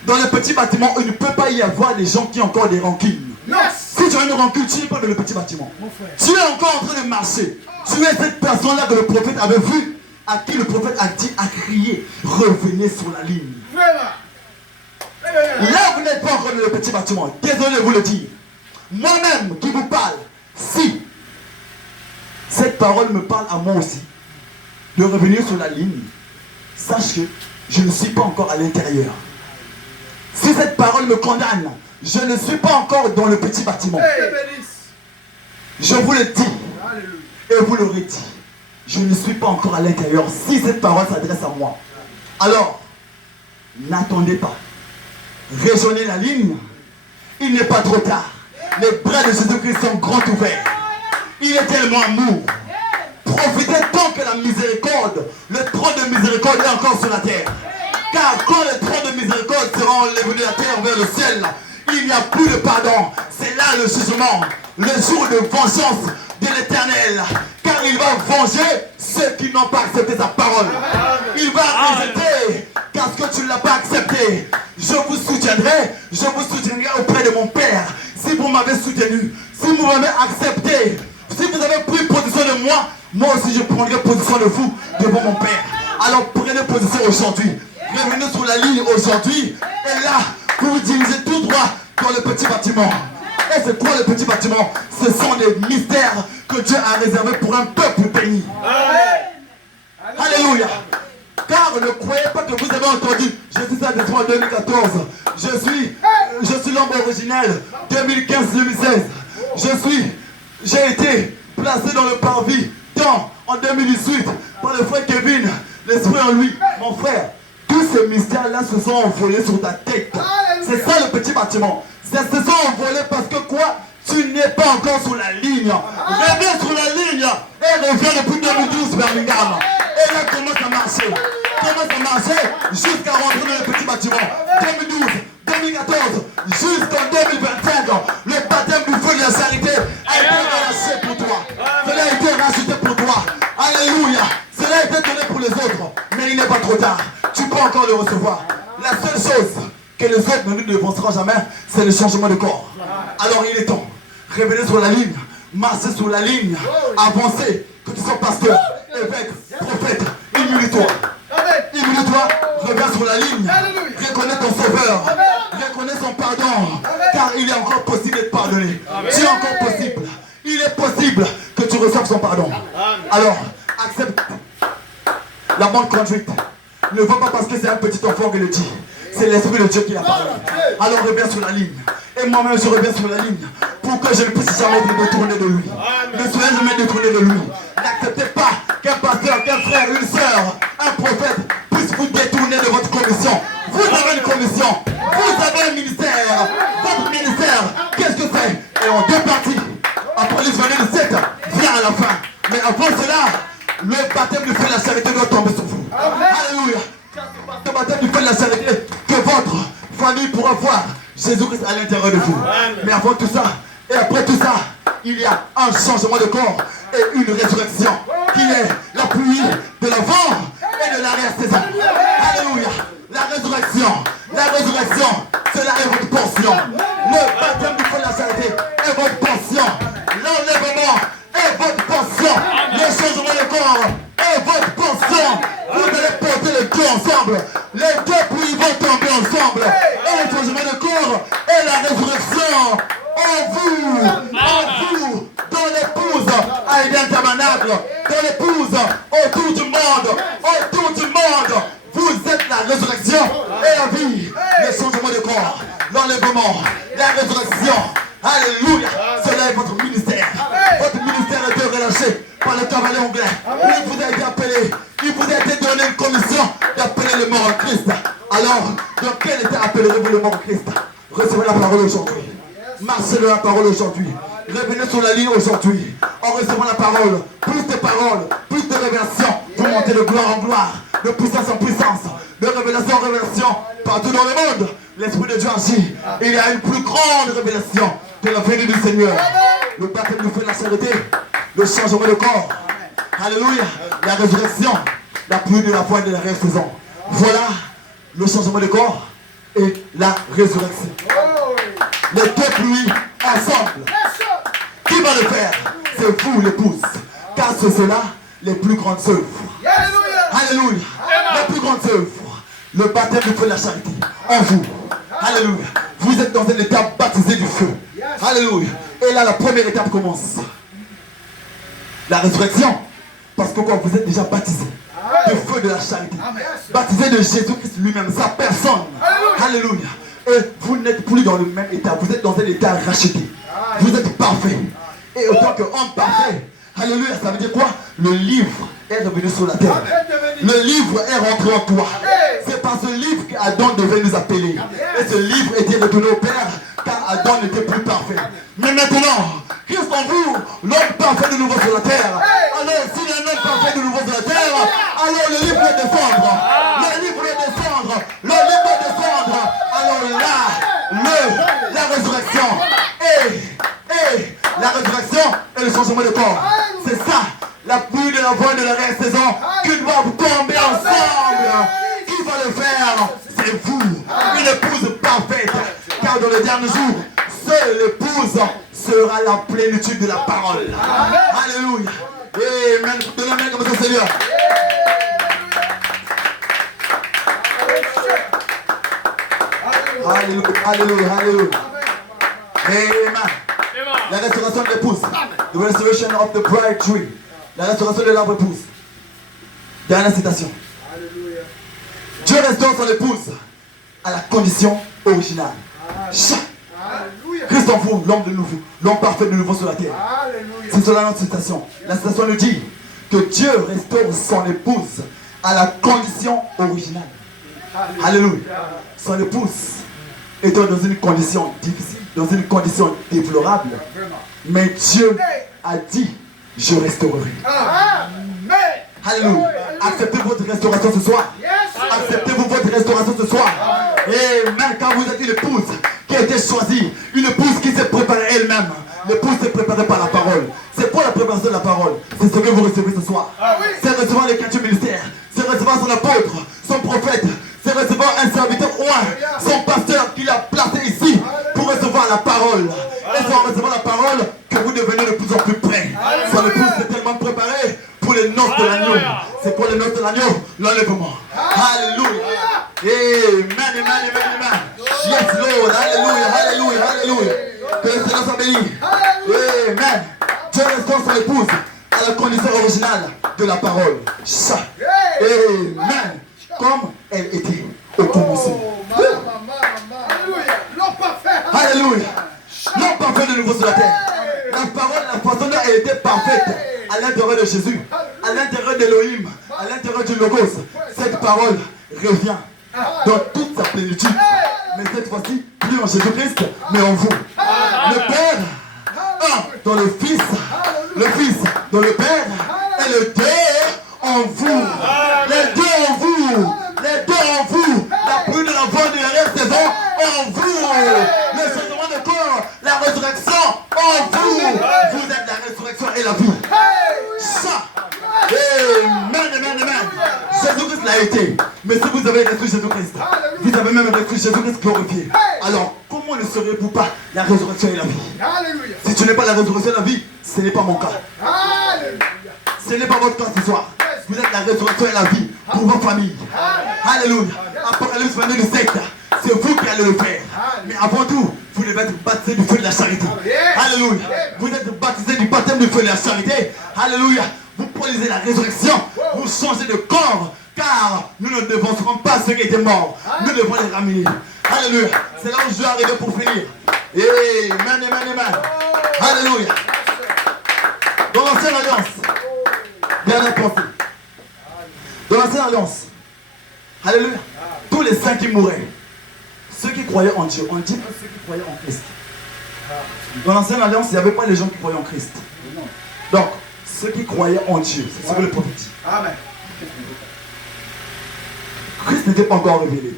Dans le petit bâtiment, il ne peut pas y avoir des gens qui ont encore des rancunes. Si tu as une rancune, tu n'es pas dans le petit bâtiment. Tu es encore en train de marcher. Tu es cette personne-là que le prophète avait vue, à qui le prophète a dit, a crié, revenez sur la ligne. Là, vous n'êtes pas encore dans le petit bâtiment. Désolé de vous le dire. Moi-même qui vous parle, si cette parole me parle à moi aussi, de revenir sur la ligne, sache que je ne suis pas encore à l'intérieur. Si cette parole me condamne, je ne suis pas encore dans le petit bâtiment. Je vous le dis, et vous l'aurez dit, je ne suis pas encore à l'intérieur. Si cette parole s'adresse à moi, alors, n'attendez pas. Rejoignez la ligne, il n'est pas trop tard. Les bras de Jésus-Christ sont grands ouverts. Il est tellement amour. Profitez tant que la miséricorde, le trône de miséricorde est encore sur la terre. Car quand le trône de miséricorde sera enlevé de la terre vers le ciel, il n'y a plus de pardon. C'est là le jugement, le jour de vengeance de l'Éternel. Car il va venger ceux qui n'ont pas accepté sa parole. Il va rejeter parce que tu ne l'as pas accepté. Je vous soutiendrai auprès de mon Père. Si vous m'avez soutenu, si vous m'avez accepté, si vous avez pris position de moi, moi aussi je prendrai position de vous devant mon Père. Alors prenez position aujourd'hui. Revenez sur la ligne aujourd'hui. Et là, vous vous dirigez tout droit dans le petit bâtiment. Et c'est quoi le petit bâtiment? Ce sont des mystères que Dieu a réservés pour un peuple béni. Alléluia. Car ne croyez pas que vous avez entendu. Je suis ça depuis 2014. Je suis l'homme originel 2015-2016. J'ai été placé dans le parvis en 2018 par le frère Kevin, l'esprit en lui. Mon frère, tous ces mystères-là se sont envolés sur ta tête. C'est ça le petit bâtiment. Ça se sont envolés parce que quoi? Tu n'es pas encore sur la ligne. Reviens sur la ligne et reviens depuis 2012 Birmingham. Et là, comment ça marchait? Comment ça marchait? Jusqu'à rentrer dans le petit bâtiment. 2012, 2014, jusqu'en 2025, le baptême du feu de la charité a été relâché pour toi. Cela a été racheté pour toi. Alléluia. Cela a été donné pour les autres. Mais il n'est pas trop tard. Tu peux encore le recevoir. La seule chose que les autres ne nous défonceront jamais, c'est le changement de corps. Alors il est temps. Revenez sur la ligne. Marchez sur la ligne. Avancez. Que tu sois pasteur, évêque, prophète. Humilie-toi. Humilie-toi. Reviens sur la ligne. Reconnais ton sauveur. Reconnais son pardon. Car il est encore possible d'être pardonné. C'est encore possible. Il est possible que tu reçoives son pardon. Alors, accepte la bonne conduite. Ne va pas parce que c'est un petit enfant qui le dit. C'est l'Esprit de Dieu qui l'a parlé. Alors reviens sur la ligne. Et moi-même je reviens sur la ligne. Pour que je ne puisse jamais me détourner de lui. Ne soyez jamais détourné de lui. N'acceptez pas qu'un pasteur, qu'un frère, une soeur, un prophète puisse vous détourner de votre commission. Vous avez une commission. Vous avez un ministère. Votre ministère, qu'est-ce que c'est? Et en deux parties. Apocalypse 7 vient à la fin. Mais avant cela, le baptême du feu de la charité doit tomber sur vous. Alléluia. Le baptême du feu de la charité, que votre famille pourra voir Jésus-Christ à l'intérieur de vous. Mais avant tout ça, et après tout ça, il y a un changement de corps et une résurrection qui est la pluie de l'avant et de l'arrière-saison. Alléluia. La résurrection, cela est votre portion. Le baptême du feu de la charité est votre portion. L'enlèvement est votre portion. Le changement de corps est votre portion. Vous allez porter les deux ensemble. Les deux pluies vont tomber ensemble. Et le changement de corps et la résurrection en vous, dans l'épouse à Eden Tabernacle, dans l'épouse autour du monde, vous êtes la résurrection et la vie, le changement de corps, l'enlèvement, la résurrection. Alléluia, cela est votre ministère. Votre ministère a été relâché par le cavalier anglais. Il vous a été appelé, il vous a été donné une commission d'appeler le mort en Christ. Alors, dans quel état appellerez-vous le mort en Christ? Recevez la parole aujourd'hui. Marchez de la parole aujourd'hui. Revenez sur la ligne aujourd'hui. En recevant la parole, plus de paroles, plus de révélations. Vous montez de gloire en gloire, de puissance en puissance, de révélation en révélation. Partout dans le monde, l'Esprit de Dieu agit. Il y a une plus grande révélation que la venue du Seigneur. Le baptême du feu de la charité, le changement de corps. Alléluia. La résurrection, la pluie de la foi et de la saison. Voilà le changement de corps et la résurrection. Les deux pluies ensemble. Qui va le faire? C'est vous l'épouse. Car c'est cela les plus grandes œuvres. Alléluia. Les plus grandes œuvres. Le baptême du feu de la charité en vous. Alléluia. Vous êtes dans une étape baptisée du feu. Alléluia. Et là la première étape commence. La résurrection. Parce que quoi, vous êtes déjà baptisé du feu de la charité. Baptisé de Jésus-Christ lui-même, sa personne. Alléluia. Et vous n'êtes plus dans le même état. Vous êtes dans un état racheté. Vous êtes parfait. Et autant qu'homme parfait. Alléluia, ça veut dire quoi? Le livre est revenu sur la terre. Le livre est rentré en toi. C'est par ce livre qu'Adam devait nous appeler. Et ce livre était retourné au Père, car Adam n'était plus parfait. Mais maintenant, Christ en vous, l'homme parfait de nouveau sur la terre. Alors, s'il y a un homme parfait de nouveau sur la terre, alors le livre doit descendre. Le livre doit descendre. Le livre doit descendre. Alors là, la résurrection et la résurrection et le changement de corps. C'est ça, la pluie de la voix de la saison qui doit tomber ensemble. Qui va le faire? C'est vous, une épouse parfaite. Car dans le dernier jour, seule l'épouse sera la plénitude de la parole. Alléluia. Amen. Donnez la main comme ça, Seigneur. Alléluia, alléluia, alléluia. Amen. La restauration de l'épouse. The restoration of the bride tree. La restauration de l'arbre épouse. Dernière citation. Dieu restaure son épouse à la condition originale. Christ en vous, l'homme de nouveau, l'homme parfait de nouveau sur la terre. C'est cela notre citation. La citation nous dit que Dieu restaure son épouse à la condition originale. Alléluia. Son épouse étant dans une condition difficile, dans une condition déplorable, mais Dieu a dit, je restaurerai. Alléluia. Acceptez-vous votre restauration ce soir. Acceptez-vous votre restauration ce soir. Et même quand vous êtes une épouse qui a été choisie, une épouse qui s'est préparée elle-même. L'épouse s'est préparée par la parole. C'est pour la préparation de la parole. C'est ce que vous recevez ce soir. C'est recevoir les 4 ministères. C'est recevoir son apôtre, son prophète. C'est recevoir un serviteur roi, son pasteur qui l'a placé ici pour recevoir la parole. Et c'est en recevant la parole que vous devenez de plus en plus près. Son épouse s'est tellement préparée pour les noces de l'agneau. C'est pour les noces de l'agneau, l'enlèvement. Alléluia. Amen, amen, amen, amen. Yes, Lord. Alléluia, alléluia, alléluia. Que le Seigneur soit béni. Amen. Dieu restaure son épouse à la condition originale de la parole. Amen. Comme elle était au commencement. Alléluia. L'homme parfait de nouveau sur la terre. La parole, la façon dont elle était parfaite à l'intérieur de Jésus, à l'intérieur d'Élohim, à l'intérieur du Logos. Cette parole revient dans toute sa plénitude. Mais cette fois-ci, plus en Jésus-Christ, mais en vous. Le Père dans le Fils dans le Père, et le Dieu en vous. Les deux en vous. Les deux en vous. La pluie de la voix de la saison en vous. Le changement de corps, la résurrection en vous. Vous êtes la résurrection et la vie. Ça. Amen, amen, amen. Jésus-Christ l'a été. Mais si vous avez reçu Jésus-Christ, vous avez même reçu Jésus-Christ glorifié. Alors, comment ne serez-vous pas la résurrection et la vie? Si tu n'es pas la résurrection et la vie, ce n'est pas mon cas. Ce n'est pas votre cas ce soir. Vous êtes la résurrection et la vie pour vos familles. Alléluia. Apocalypse 22:7. C'est vous qui allez le faire. Mais avant tout, vous devez être baptisé du feu de la charité. Alléluia. Vous êtes baptisé du baptême du feu de la charité. Alléluia. Vous produisez la résurrection. Vous changez de corps. Car nous ne devancerons pas ceux qui étaient morts. Nous devons les ramener. Alléluia. C'est là où je suis arrivé pour finir. Amen, amen, amen. Alléluia. Dans l'ancienne alliance, dernière pensée. Dans l'ancienne alliance, alléluia, tous les saints qui mouraient, ceux qui croyaient en Dieu, on dit que ceux qui croyaient en Christ. Dans l'ancienne alliance, il n'y avait pas les gens qui croyaient en Christ. Donc, ceux qui croyaient en Dieu, c'est ce que le prophète dit. Amen. Christ n'était pas encore révélé.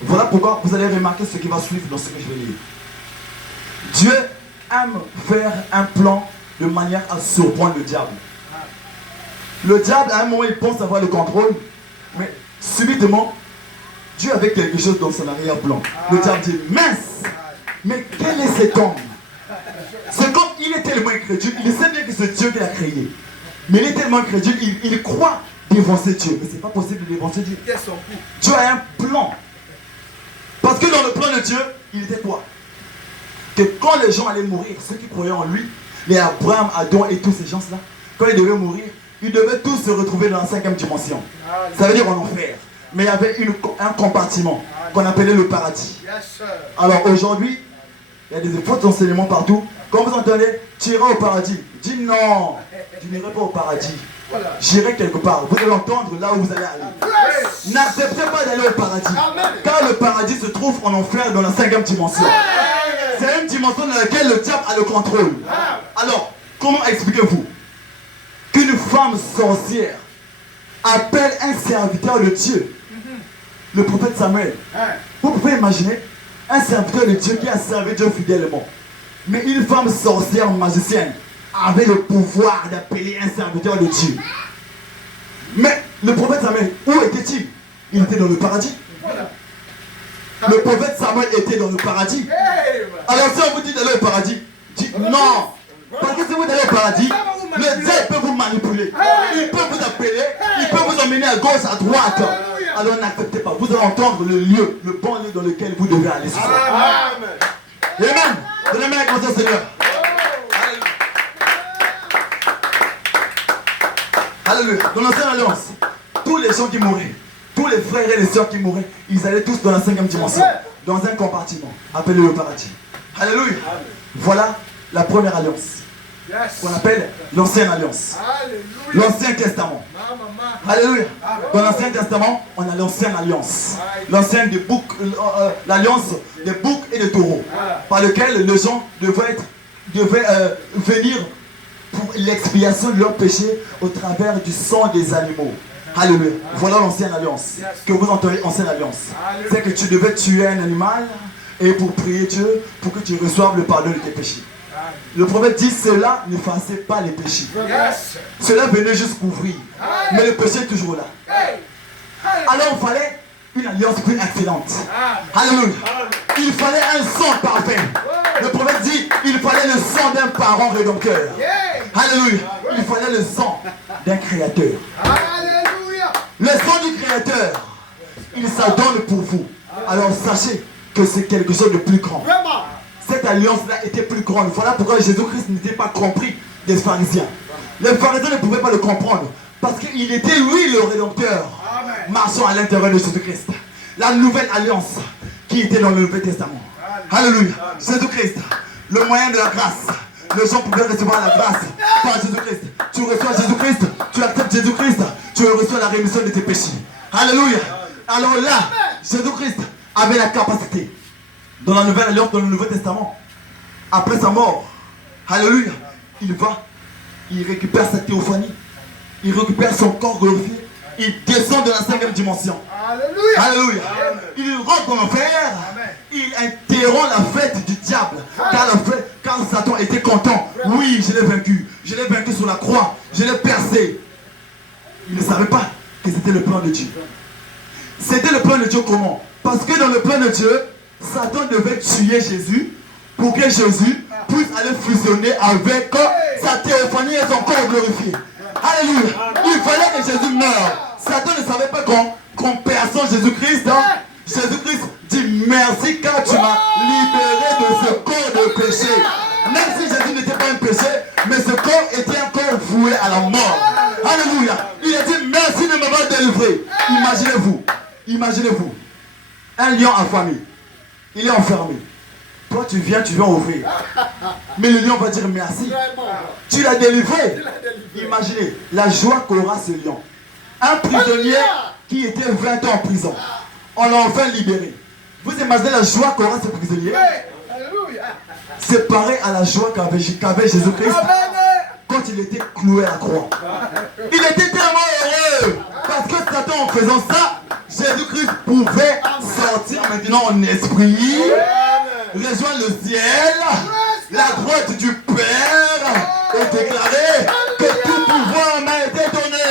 Voilà pourquoi vous allez remarquer ce qui va suivre dans ce que je vais lire. Dieu aime faire un plan de manière à surprendre le diable. Le diable, à un moment, il pense avoir le contrôle, mais subitement, Dieu avait quelque chose dans son arrière-plan. Le diable dit, mince, mais quel est cet homme? C'est comme il est tellement incrédule, il sait bien que c'est Dieu qui l'a créé. Mais il est tellement incrédule, il croit dévancer Dieu. Mais c'est pas possible de dévancer Dieu. Dieu a un plan. Parce que dans le plan de Dieu, il était quoi? Que quand les gens allaient mourir, ceux qui croyaient en lui, les Abraham, Adam et tous ces gens-là, quand ils devaient mourir, ils devaient tous se retrouver dans la 5e dimension. Ça veut dire en enfer. Mais il y avait un compartiment qu'on appelait le paradis. Alors aujourd'hui, il y a des faux enseignements partout. Quand vous entendez, tu iras au paradis. Dis non, tu n'irai pas au paradis. J'irai quelque part. Vous allez entendre là où vous allez aller. N'acceptez pas d'aller au paradis. Car le paradis se trouve en enfer dans la 5e dimension. C'est une dimension dans laquelle le diable a le contrôle. Alors, comment expliquez-vous qu'une femme sorcière appelle un serviteur de Dieu, le prophète Samuel? Vous pouvez imaginer un serviteur de Dieu qui a servi Dieu fidèlement. Mais une femme sorcière magicienne avait le pouvoir d'appeler un serviteur de Dieu. Mais le prophète Samuel, où était-il? Il était dans le paradis. Le prophète Samuel était dans le paradis. Alors si on vous dit d'aller au paradis, dites non. Parce que si vous allez au paradis, le diable peut vous manipuler. Il peut vous appeler, il peut vous emmener à gauche, à droite. Alors n'acceptez pas. Vous allez entendre le lieu, le bon lieu dans lequel vous devez aller ce soir. Amen. Donnez-moi un grand Seigneur. Alléluia. Dans l'ancienne alliance, tous les gens qui mouraient, tous les frères et les sœurs qui mouraient, ils allaient tous dans la 5e dimension, dans un compartiment, appelé le paradis. Alléluia. Voilà la première alliance, qu'on appelle l'ancienne alliance. L'ancien testament. Alléluia. Dans l'ancien testament, on a l'ancienne alliance. L'ancienne des boucs, l'alliance des boucs et des taureaux, par lequel les gens devaient venir pour l'expiation de leurs péchés au travers du sang des animaux. Alléluia. Voilà l'ancienne alliance. Que vous entendez, ancienne alliance. C'est que tu devais tuer un animal et pour prier Dieu pour que tu reçoives le pardon de tes péchés. Le prophète dit cela n'effaçait pas les péchés. Cela venait juste couvrir. Mais le péché est toujours là. Alors il fallait une alliance plus excellente. Alléluia. Il fallait un sang parfait. Le prophète dit il fallait le sang d'un parent rédempteur. Alléluia. Il fallait le sang d'un créateur. Le sang du créateur, il s'adonne pour vous. Alors sachez que c'est quelque chose de plus grand. Cette alliance-là était plus grande. Voilà pourquoi Jésus-Christ n'était pas compris des pharisiens. Les pharisiens ne pouvaient pas le comprendre. Parce qu'il était lui le rédempteur. Marchant à l'intérieur de Jésus-Christ. La nouvelle alliance qui était dans le Nouveau Testament. Alléluia. Jésus-Christ, le moyen de la grâce. Les gens pouvaient recevoir la grâce par Jésus-Christ. Tu reçois Jésus-Christ, tu acceptes Jésus-Christ, tu reçois la rémission de tes péchés. Alléluia. Alors là, Jésus-Christ avait la capacité, dans la nouvelle alliance, dans le Nouveau Testament, après sa mort, alléluia, il récupère sa théophanie, il récupère son corps glorifié, il descend de la 5e dimension. Alléluia. Alléluia. Il rentre dans l'enfer, il interrompt la fête du diable, car Satan était content. Oui, je l'ai vaincu sur la croix, je l'ai percé. Il ne savait pas que c'était le plan de Dieu. C'était le plan de Dieu comment? Parce que dans le plan de Dieu, Satan devait tuer Jésus pour que Jésus puisse aller fusionner avec sa théophanie et son corps glorifié. Alléluia. Il fallait que Jésus meure. Satan ne savait pas qu'en perçant Jésus-Christ, Jésus-Christ dit merci car tu m'as libéré de ce corps de péché. Même si Jésus n'était pas un péché, mais ce corps était un corps voué à la mort. Alléluia. Il a dit merci de m'avoir délivré. Imaginez-vous, un lion affamé, il est enfermé. Toi tu viens ouvrir. Mais le lion va dire merci. Tu l'as délivré. Imaginez la joie qu'aura ce lion. Un prisonnier qui était 20 ans en prison. On l'a enfin libéré. Vous imaginez la joie qu'aura ce prisonnier? C'est pareil à la joie qu'avait Jésus-Christ quand il était cloué à la croix. Il était tellement heureux parce que Satan, en faisant ça, Jésus-Christ pouvait sortir maintenant en esprit, rejoindre le ciel, la droite du Père et déclarer que tout pouvoir m'a été donné.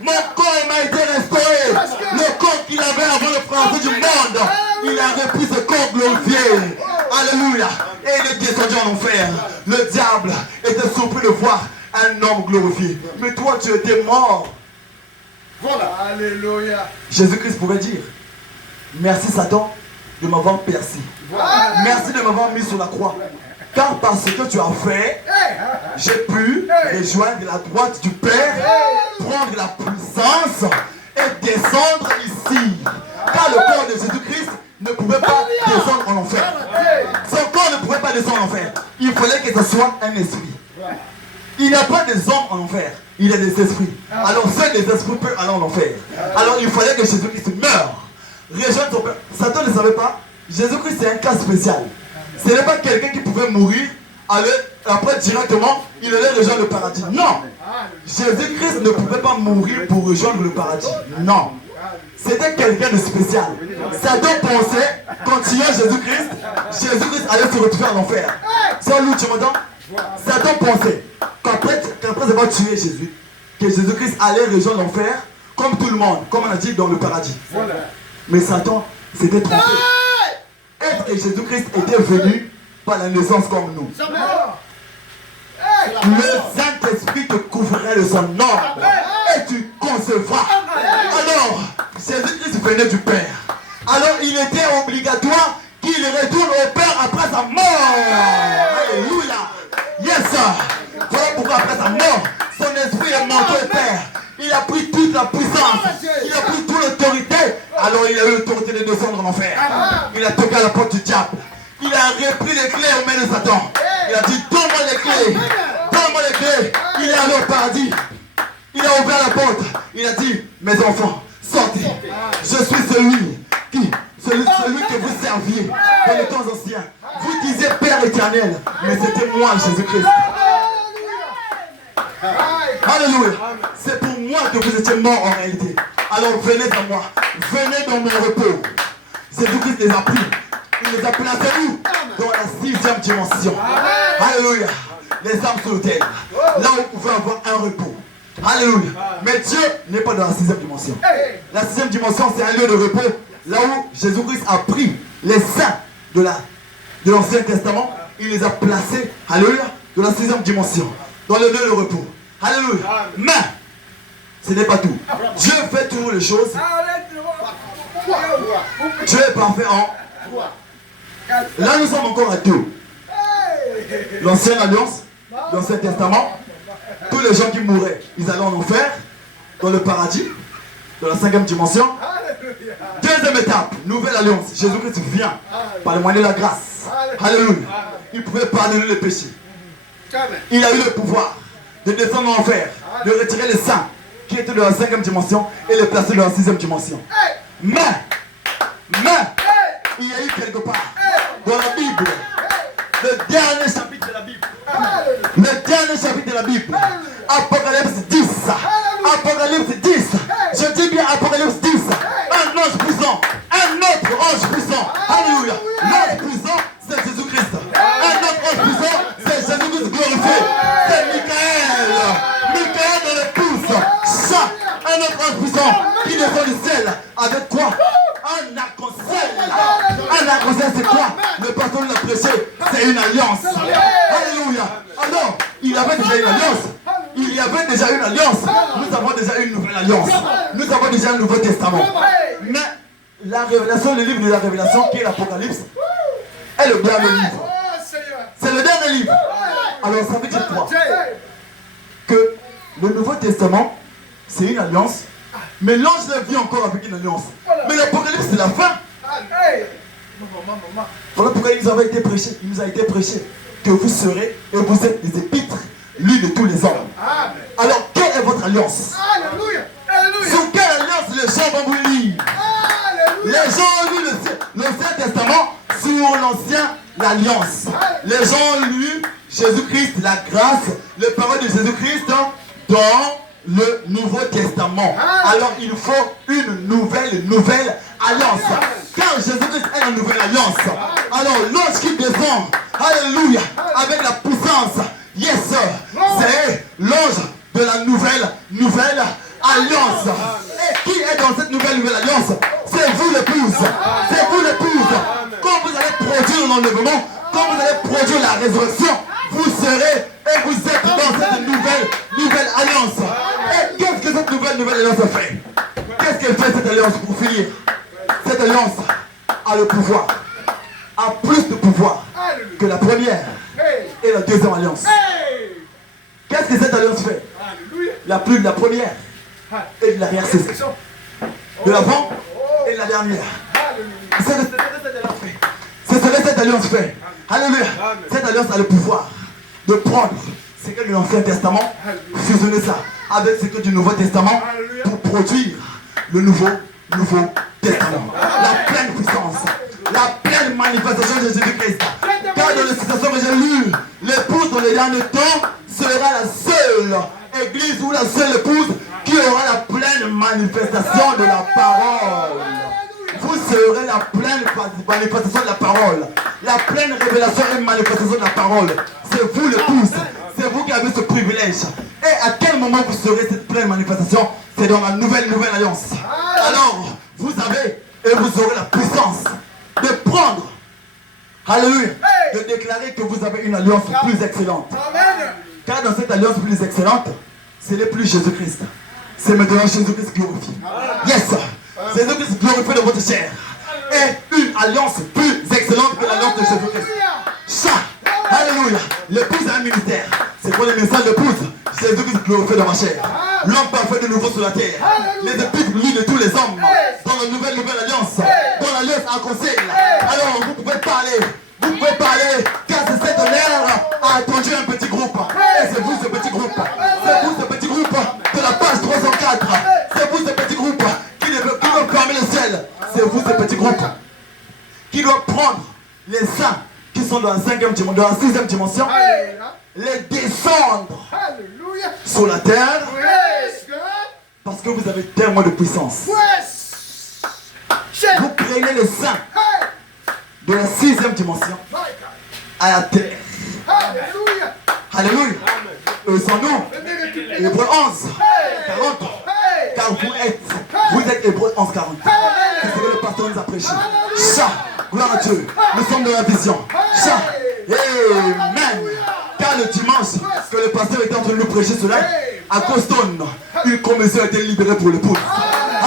Mon corps m'a été restauré. Le corps qu'il avait avant le français du monde, il a repris ce corps glorifié. Alléluia. Et il est descendu en enfer. Le diable était surpris de voir un homme glorifié. Mais toi, tu étais mort. Voilà. Alléluia. Jésus-Christ pouvait dire merci Satan de m'avoir percé. Voilà. Merci de m'avoir mis sur la croix. Car par ce que tu as fait, j'ai pu rejoindre la droite du Père, prendre la puissance et descendre ici. Car le corps de Jésus-Christ ne pouvait pas descendre en enfer. Son corps ne pouvait pas descendre en enfer. Il fallait que ce soit un esprit. Il n'y a pas des hommes en enfer, il y a des esprits. Alors seuls les esprits peuvent aller en enfer. Alors il fallait que Jésus-Christ meure. Rejoigne son Père. Satan ne savait pas. Jésus-Christ c'est un cas spécial. Ce n'est pas quelqu'un qui pouvait mourir, après directement, il allait rejoindre le paradis. Non. Jésus-Christ ne pouvait pas mourir pour rejoindre le paradis. Non. c'était quelqu'un de spécial. Satan pensait, quand tu as Jésus-Christ allait se retrouver en enfer. C'est lui, tu m'entends? Satan pensait qu'après avoir tué Jésus, que Jésus-Christ allait rejoindre l'enfer comme tout le monde, comme on a dit dans le paradis. Mais Satan s'était trompé. Est-ce que Jésus-Christ était venu par la naissance comme nous? Le Saint-Esprit te couvrirait de son nom et tu concevras. Alors, Jésus-Christ venait du Père. Alors, il était obligatoire qu'il retourne au Père après sa mort. Alléluia. Yes, sir. Voilà pourquoi après sa mort, son esprit est monté au Père. Il a pris toute la puissance. Il a pris toute l'autorité. Alors, il a eu l'autorité de descendre en enfer. Il a toqué à la porte du diable. Il a repris les clés aux mains de Satan. Il a dit, donne-moi les clés. Donne-moi les clés. Il est allé au paradis. Il a ouvert la porte. Il a dit, mes enfants, sortez. Je suis celui que vous serviez dans les temps anciens. Vous disiez Père éternel, mais c'était moi, Jésus-Christ. Alléluia. C'est pour moi que vous étiez morts en réalité. Alors venez à moi. Venez dans mon repos. Jésus-Christ les a pris. Il les a placés où? Dans la 6e dimension. Alléluia. Les âmes sous l'autel. Là où vous pouvez avoir un repos. Alléluia. Mais Dieu n'est pas dans la 6e dimension. La 6e dimension, c'est un lieu de repos. Là où Jésus-Christ a pris les saints de l'Ancien Testament. Il les a placés, alléluia, dans la 6e dimension. Dans le lieu de repos. Alléluia. Mais, ce n'est pas tout. Dieu fait toujours les choses. Dieu est parfait en... Là, nous sommes encore à deux. L'ancienne alliance, l'Ancien Testament. Tous les gens qui mouraient, ils allaient en enfer, dans le paradis, dans la 5e dimension. Deuxième étape, nouvelle alliance. Jésus-Christ vient par le moyen de la grâce. Alléluia. Il pouvait pardonner les péchés. Il a eu le pouvoir de descendre en enfer, de retirer les saints qui étaient dans la 5e dimension et les placer dans la 6e dimension. Mais, il y a eu quelque part dans la Bible, le dernier chapitre de la Bible. Le dernier chapitre de la Bible. Apocalypse 10. Apocalypse 10. Je dis bien Apocalypse 10. Un ange puissant. Un autre ange puissant. Alléluia. L'ange puissant, c'est Jésus-Christ. Un autre ange puissant, c'est Jésus-Christ glorifié. C'est Michael. Michael dans les pouces. Ça, un autre ange puissant qui descend du ciel. Avec quoi? Un arc-en-ciel. Un arc-en-ciel, c'est quoi? Le pasteur l'a prêché. C'est une alliance. Alléluia. Alors, il avait déjà une alliance. Il y avait déjà une alliance. Nous avons déjà une nouvelle alliance. Nous avons déjà un nouveau testament. Mais la révélation, le livre de la révélation qui est l'Apocalypse, est le dernier livre. C'est le dernier livre. Alors ça veut dire quoi? Que le Nouveau Testament, c'est une alliance. Mais l'ange ne vit encore avec une alliance. Mais l'Apocalypse, c'est la fin. Voilà pourquoi il nous a été prêché que vous serez et vous êtes des épîtres lus de tous les hommes. Alors, quelle est votre alliance? Sur quelle alliance les gens vont vous lire? Les gens ont lu l'Ancien Testament sur l'Alliance. Les gens ont lu Jésus-Christ, la grâce, les paroles de Jésus-Christ dans le Nouveau Testament. Alors, il faut une nouvelle alliance. Car Jésus-Christ est la nouvelle alliance. Alors, l'ange qui descend, alléluia, avec la puissance, yes, c'est l'ange de la nouvelle alliance. Et qui est dans cette nouvelle alliance? C'est vous l'épouse. C'est vous l'épouse. Quand vous allez produire l'enlèvement, quand vous allez produire la résurrection, vous serez et vous êtes dans cette nouvelle alliance. Et qu'est-ce que cette nouvelle alliance fait? Qu'est-ce qu'elle fait cette alliance pour finir? Cette alliance a le pouvoir, a plus de pouvoir que la première et la deuxième alliance. Qu'est-ce que cette alliance fait? La première et de l'arrière-saison. De l'avant et de la dernière. C'est ce que cette alliance fait. Alléluia. Cette alliance a le pouvoir de prendre ce que de l'Ancien Testament, fusionner ça avec ce que du Nouveau Testament pour produire le Nouveau Testament. La pleine puissance, la pleine manifestation de Jésus-Christ. Car dans les citations que j'ai lues, l'épouse dans les derniers temps sera la seule église ou la seule épouse qui aura la pleine manifestation de la parole. Vous serez la pleine manifestation de la parole. La pleine révélation et manifestation de la parole. C'est vous l'épouse. C'est vous qui avez ce privilège. Et à quel moment vous serez cette pleine manifestation? C'est dans la nouvelle alliance. Alors, vous avez et vous aurez la puissance de prendre, alléluia, de déclarer que vous avez une alliance plus excellente. Car dans cette alliance plus excellente, ce n'est plus Jésus-Christ. C'est maintenant Jésus-Christ glorifié. Yes! Jésus-Christ glorifié de votre chair. Et une alliance plus excellente que l'alliance de Jésus-Christ. Ça! Alléluia! L'épouse a un ministère. C'est quoi le ministère de l'épouse? Jésus-Christ glorifié dans ma chair. L'homme parfait de nouveau sur la terre. Les épîtres lues de tous les hommes. Dans la nouvelle alliance. Dans l'alliance en conseil. Alors vous pouvez parler. Vous pouvez parler. Car c'est cette mère a attendu un petit groupe. Et c'est vous ce petit groupe. C'est vous ce petit groupe de la page 304. C'est vous ce petit groupe qui doit fermer le ciel. C'est vous ce petit groupe qui doit prendre les saints qui sont dans la 5e dimension, dans la 6e dimension, les descendre sur la terre parce que vous avez tellement de puissance. Vous prenez les saints de la 6e dimension à la terre. Alléluia. Eux sont nous. Hébreux 11, 40. Car vous êtes Hébreux 11, 40. C'est ce que le pasteur nous a prêché. Ça, gloire à Dieu. Nous sommes dans la vision. Ça, amen. Car le dimanche que le pasteur était en train de nous prêcher cela, à Coston, une commission a été libérée pour l'épouse.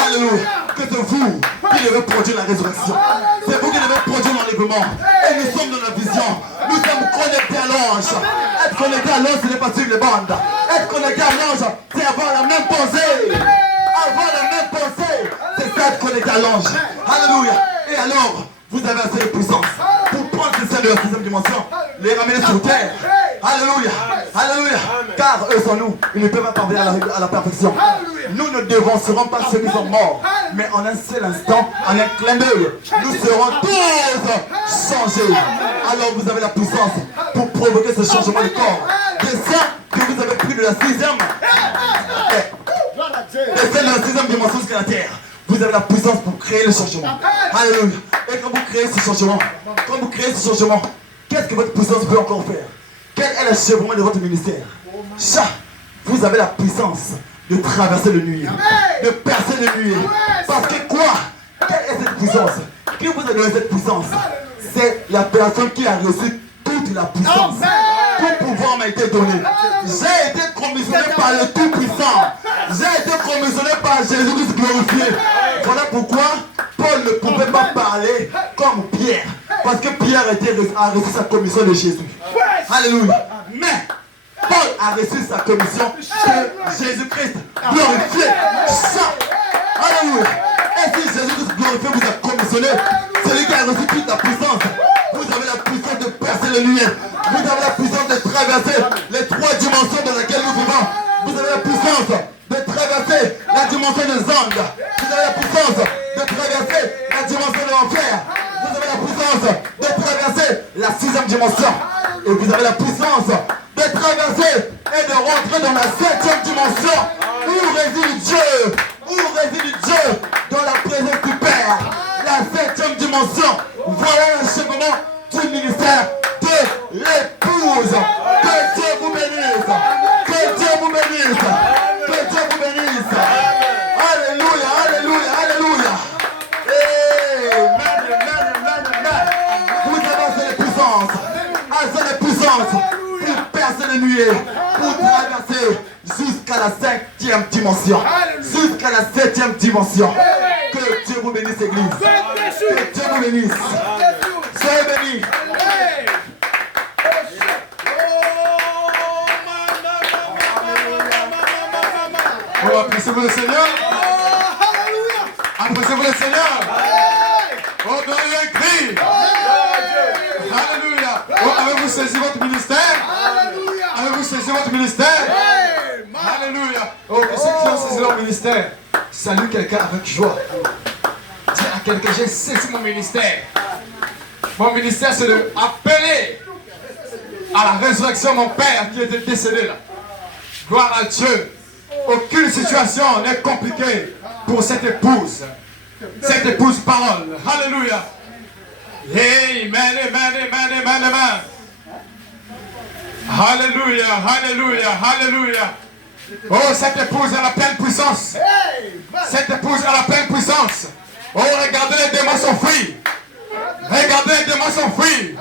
Alléluia. Que c'est vous qui devez produire la résurrection. C'est vous qui devez produire l'enlèvement. Et nous sommes dans la vision. Nous sommes connectés à l'ange. Être connecté à l'ange, ce n'est pas suivre les bandes. Être connecté à l'ange, c'est avoir la même pensée. Avoir la même pensée, c'est ça être connecté à l'ange. Alléluia. Et alors, vous avez assez de puissance pour prendre ces saints de la 6e dimension, les ramener sur terre. Alléluia. Alléluia. Car eux sont nous. Ils ne peuvent pas parvenir à la perfection. Nous ne devancerons pas ceux qui sont morts. Mais en un seul instant, en un clin d'œil, nous serons tous changés. Alors vous avez la puissance pour provoquer ce changement de corps. Des saints que vous avez pris de la 6e. Les saints de la 6e dimension jusqu'à la terre. Vous avez la puissance pour créer le changement. Alléluia. Et quand vous créez ce changement, qu'est-ce que votre puissance peut encore faire? Quel est l'achèvement de votre ministère? Ça, vous avez la puissance de traverser le nuit, de percer le nuit. Parce que quoi? Quelle est cette puissance? Qui vous a donné cette puissance? C'est la personne qui a reçu toute la puissance. Tout pouvoir m'a été donné. J'ai été commissionné par le Tout-Puissant. J'ai été commissionné par Jésus-Christ glorifié. Voilà pourquoi Paul ne pouvait pas parler comme Pierre. Parce que Pierre a reçu sa commission de Jésus. Alléluia. Mais Paul a reçu sa commission de Jésus-Christ glorifié. Ça. Alléluia. Et si Jésus-Christ glorifié vous a commissionné, celui qui a reçu toute la puissance, vous avez la puissance de percer les lumières. Vous avez la puissance de traverser les 3 dimensions dans lesquelles nous vivons. Vous avez la puissance de traverser la dimension des ondes. Vous avez la puissance de traverser la dimension de l'enfer. Vous avez la puissance de traverser la 6e dimension. Et vous avez la puissance de traverser et de rentrer dans la 7e dimension. Où réside Dieu? Où réside Dieu? Dans la présence du Père. La 7e dimension. Voilà l'achèvement du ministère de l'épouse. Que Dieu vous bénisse. Que Dieu vous bénisse. Que Dieu vous bénisse. Alléluia, alléluia, alléluia. Amen, amen, amen, amen. Vous avez assez de puissance. Assez de puissance pour percer les nuées. Pour traverser jusqu'à la 5e dimension. Jusqu'à la 7e dimension. Que Dieu vous bénisse, Église. Que Dieu vous bénisse. Soyez bénis. Oh, appréciez-vous le Seigneur. Appréciez-vous le Seigneur. Oh, donnez un cri. Alléluia. Oh, avez-vous saisi votre ministère? Avez-vous saisi votre ministère? Alléluia. Oh, que ceux qui ont saisi leur ministère, salue quelqu'un avec joie. Dis à quelqu'un, j'ai saisi mon ministère. Mon ministère, c'est de appeler à la résurrection mon Père qui était décédé là. Gloire à Dieu. Aucune situation n'est compliquée pour cette épouse. Cette épouse parole. Alléluia. Amen, amen, amen, amen, amen. Alléluia, alléluia, alléluia. Oh, cette épouse a la pleine puissance. Cette épouse a la pleine puissance. Oh, regardez, les démons sont fuis. Regardez, les démons sont fuis.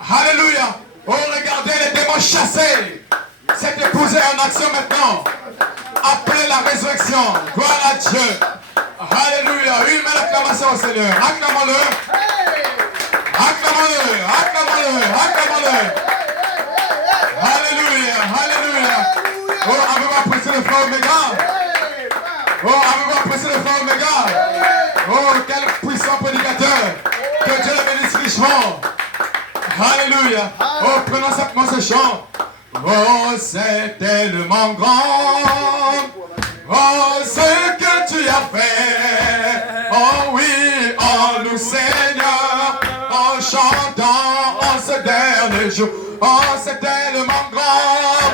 Alléluia. Oh, regardez, les démons chassés. Cette épouse est en action maintenant. Après la résurrection. Gloire à Dieu. Alléluia. Une belle acclamation au Seigneur. Acclamons-le. Acclamons-le. Acclamons-le. Acclamons-le. Alléluia. Alléluia. Oh, avez-vous apprécié le frère Omega? Oh, avez-vous apprécié le frère Omega? Oh, quel puissant prédicateur. Que Dieu le bénisse richement. Alléluia. Oh, prenons simplement ce chant. Oh, c'est tellement grand. Oh, ce que tu as fait. Oh oui, en nous Seigneur. En chantant en ce dernier jour. Oh, c'est tellement grand.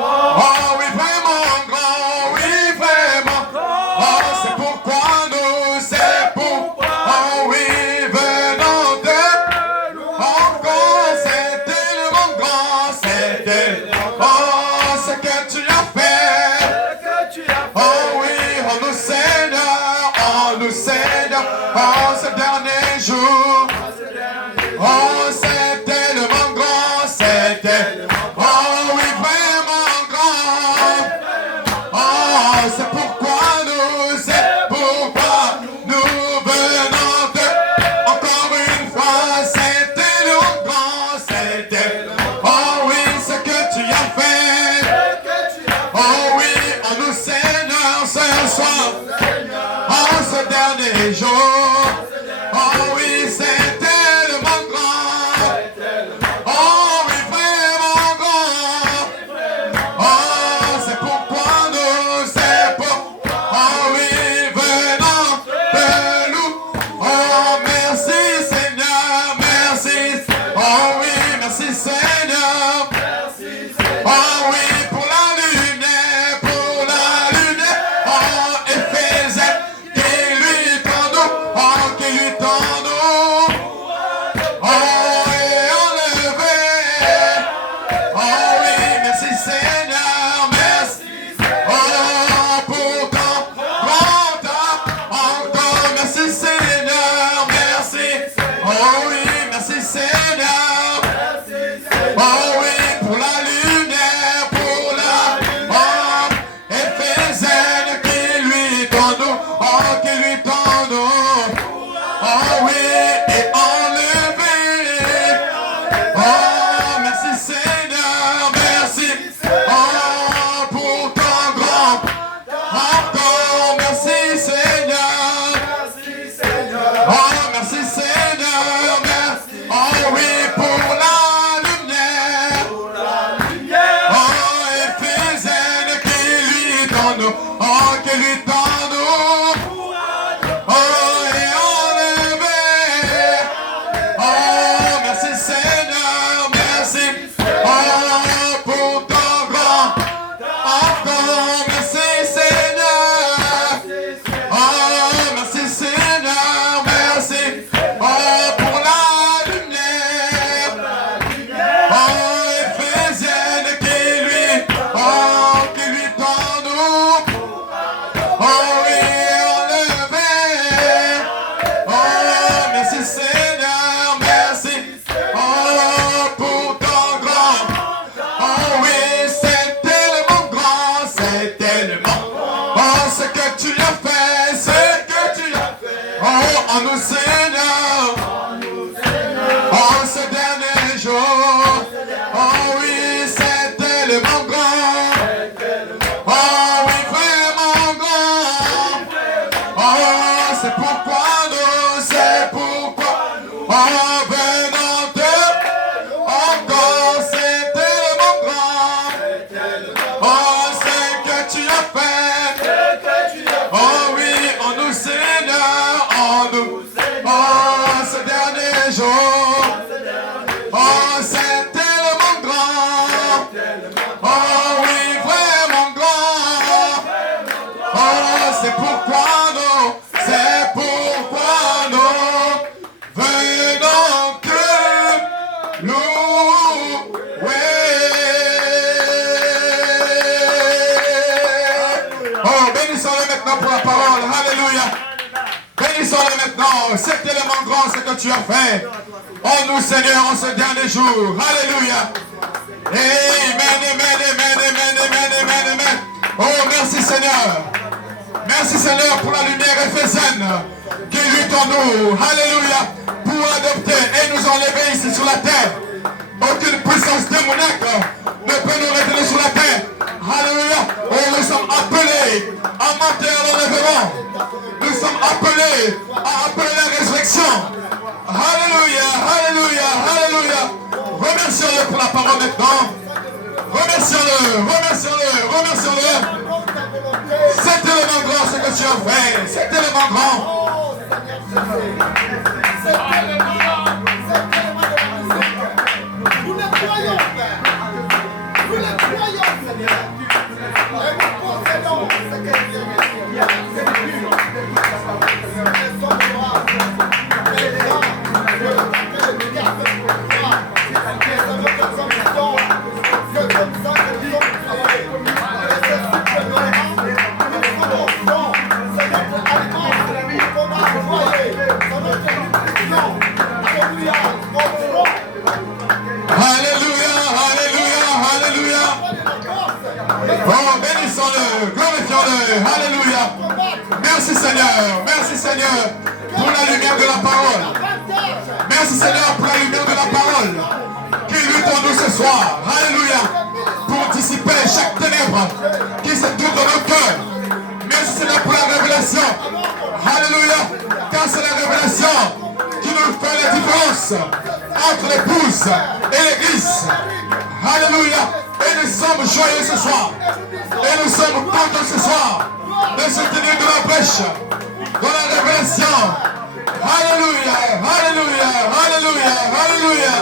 Oh oui, vraiment grand. Oui, vraiment. Oh, c'est pourquoi nous, c'est pourquoi. Oh oui, venant de encore, c'est tellement grand. C'est tellement oh, ce que tu as fait. Oh oui, en nous Seigneur. En nous Seigneur. En ce dernier jour. Oh, c'est tellement grand, c'est tellement grand. Oh oui, vraiment grand. Oh, c'est pourquoi nous venons de, encore une fois, c'est tellement grand, c'est tellement. Oh oui, ce que tu as fait. Oh oui, en nous Seigneur, ce soir, en ce dernier jour. Oh oui, c'est tellement grand. Oh oui, vraiment grand. Oh, c'est pourquoi nous, c'est pour. Oh oui, venant de nous. Oh, merci Seigneur, merci. Oh oui, merci Seigneur. Oh oui, pour la lumière, oh, Éphésiens, qui lui tend nous, oh, qui lui tend nous, oh, et enlevé, oh oui, merci Seigneur, merci, oh, pour ton grand temps, encore, merci Seigneur, merci, oh oui, merci Seigneur, oh oui, pour la lumière, oh, Éphésienne qui lui tend nous, oh, qui lui tend nous, oh oui, et enlevé, oh, merci Seigneur, merci, oh, pour ton grand, encore, merci Seigneur, oh, merci Seigneur, merci, oh oui, pour la lumière, oh, Éphésienne qui lui tend nous, oh, qui lui tend nous, oh, et enlevé, oh, merci Seigneur, merci, oh, pour ton grand, encore, merci Seigneur, oh, merci Seigneur, merci, oh, pour la lumière, oh, Éphésienne qui lui tend nous, oh oui, enlevé, oh, merci Seigneur, merci, oh, pour ton grand, oh oui, c'est tellement grand, c'est tellement, oh, ce que tu as fait, ce que tu as fait, oh, en nous Seigneur, en ce dernier jour, oh oui, c'est tellement grand, oh oui, vraiment grand, oh, c'est pourquoi nous, oh, venant de, encore, c'est tellement grand, oh, c'est que tu as fait, oh oui, en nous Seigneur, en nous, oh, ce dernier jour, oh, c'est tellement grand, oh, Oh, bénissons-le maintenant pour la parole. Alléluia. Bénissons-le maintenant. C'est tellement grand ce que tu as fait. En nous, Seigneur, en ce dernier jour. Alléluia. Amen, amen, amen, amen, amen, amen, amen. Oh, merci Seigneur. Merci Seigneur pour la lumière éphésienne qui lutte en nous. Alléluia. Pour adopter et nous enlever ici sur la terre. Aucune puissance démoniaque ne peut nous retenir sur la terre. Alléluia. Oh, nous sommes appelés à monter à l'enlèvement. Nous sommes appelés à appeler la résurrection. Alléluia, alléluia, alléluia. Remercions-le pour la parole maintenant. Remercions-le, remercions-le, remercions-le. C'est tellement grand ce que tu as fait. C'est tellement grand. Nous le croyons, Père. Nous le croyons, Seigneur. Et nous possédons ce que tu as dit. C'est pur. Nous sommes droits. Les gens, je veux t'appeler le garde pour toi. C'est notre personne qui tombe. C'est comme ça que nous sommes créés. Et c'est supérieurement que nous sommes bons. C'est notre aliment qu'on a envoyé. C'est notre nutrition. Alléluia. Continuons. Alléluia, alléluia, alléluia. Oh, bénissons-le, glorifions-le. Alléluia. Merci Seigneur, pour la lumière de la parole. Merci Seigneur pour la lumière de la parole qui lutte en nous ce soir. Alléluia. Pour dissiper chaque ténèbre qui se trouve dans nos cœurs. Merci Seigneur pour la révélation. Alléluia. Car c'est la révélation qui nous fait la différence entre l'épouse et l'église. Alléluia. Et nous sommes joyeux ce soir. Et nous sommes contents ce soir de se tenir de la brèche dans la révélation. Alléluia, alléluia, alléluia, alléluia.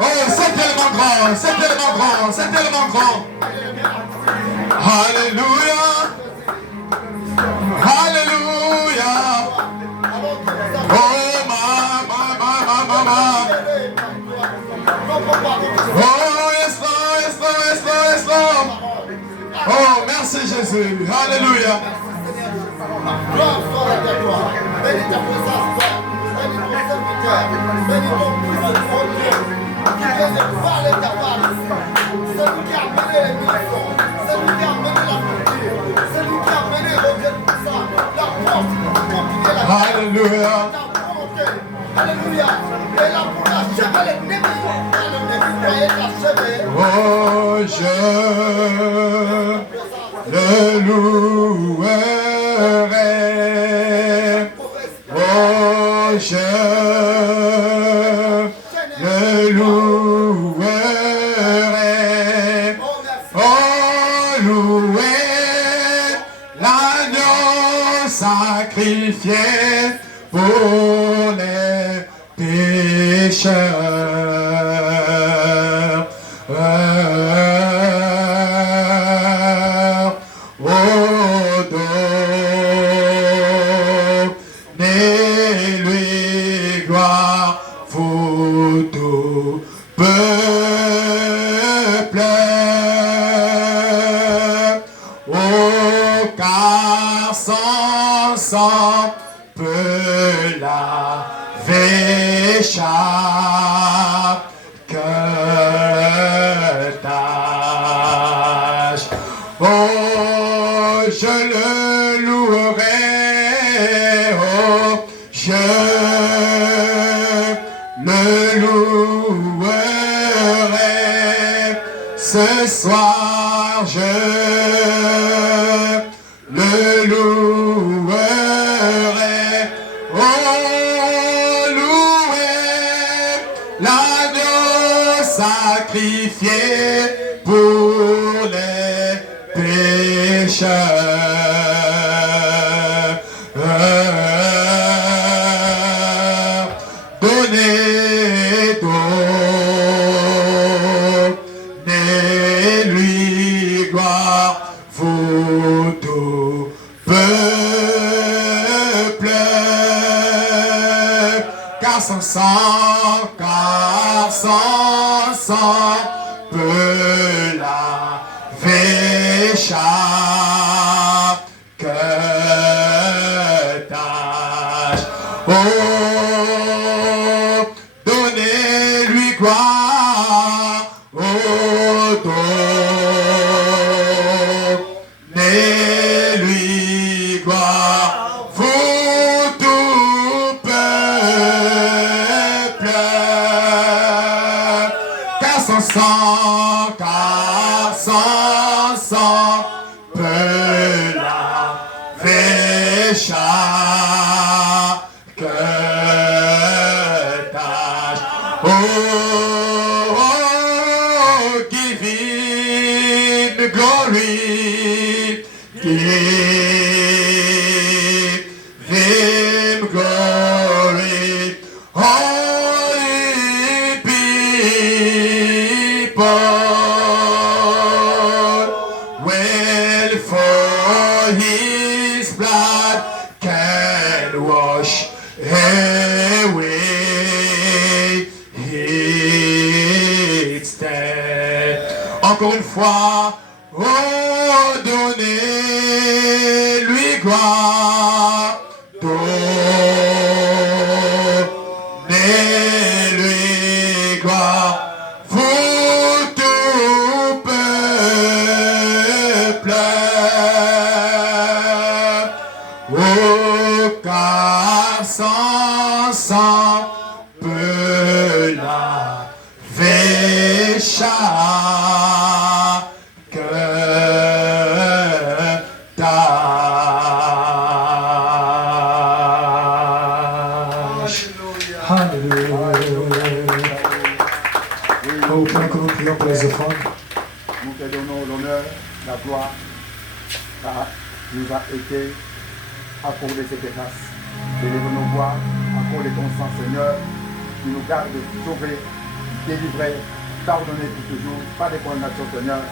Oh, c'est tellement grand, c'est tellement grand, c'est tellement grand. Alléluia. Alléluia. Oh, ma. Oh, yes, Lord, yes, Lord, yes, Lord, yes, Lord. Oh, merci Jésus. Alléluia. Gloire soit à toi. Bénis ta présence, Père. Bénis ton serviteur. Bénis ton puissant Dieu. Qui vient de parler ta parole. C'est lui qui a amené les missions. C'est lui qui a amené la culture. C'est lui qui a amené le Dieu puissant. La porte pour continuer la Alléluia. La volonté. Alléluia. Et là pour l'achever l'ennemi. Quand l'ennemi croyait l'achever. Oh, je le louerai. Oh, je le louerai. Oh, louer l'agneau sacrifié pour les pécheurs. Donnez-lui gloire, vous tout peuple. Oh, car son sang peut laver chaque tâche. Oh, je le louerai. Oh, je le louerai. Ce soir, je le louerai. Oh, louer l'agneau sacrifié pour les pécheurs. Donnez-lui gloire, vous tout peuple. Car son sang peut laver chaque tâche. Oh, donnez-lui gloire. Oh, donnez-lui gloire. Vous tout peuple, car son sang peut laver chaque tâche. Oh, give him glory, give him glory, holy people, well for his blood can wash away his stain. Encore une fois, oh, donnez-lui gloire, donnez-lui gloire, vous tout peuple. Oh, car son sang peut laver chaque tâche. Alléluia. Au point que nous prions pour les offrandes. Nous te donnons l'honneur, la gloire, car nous a été accordé cette grâce. Élève nos voix, accorde ton sang, Seigneur, qui nous garde sauvés, délivrés, pardonnés pour toujours, pas de condamnation, Seigneur.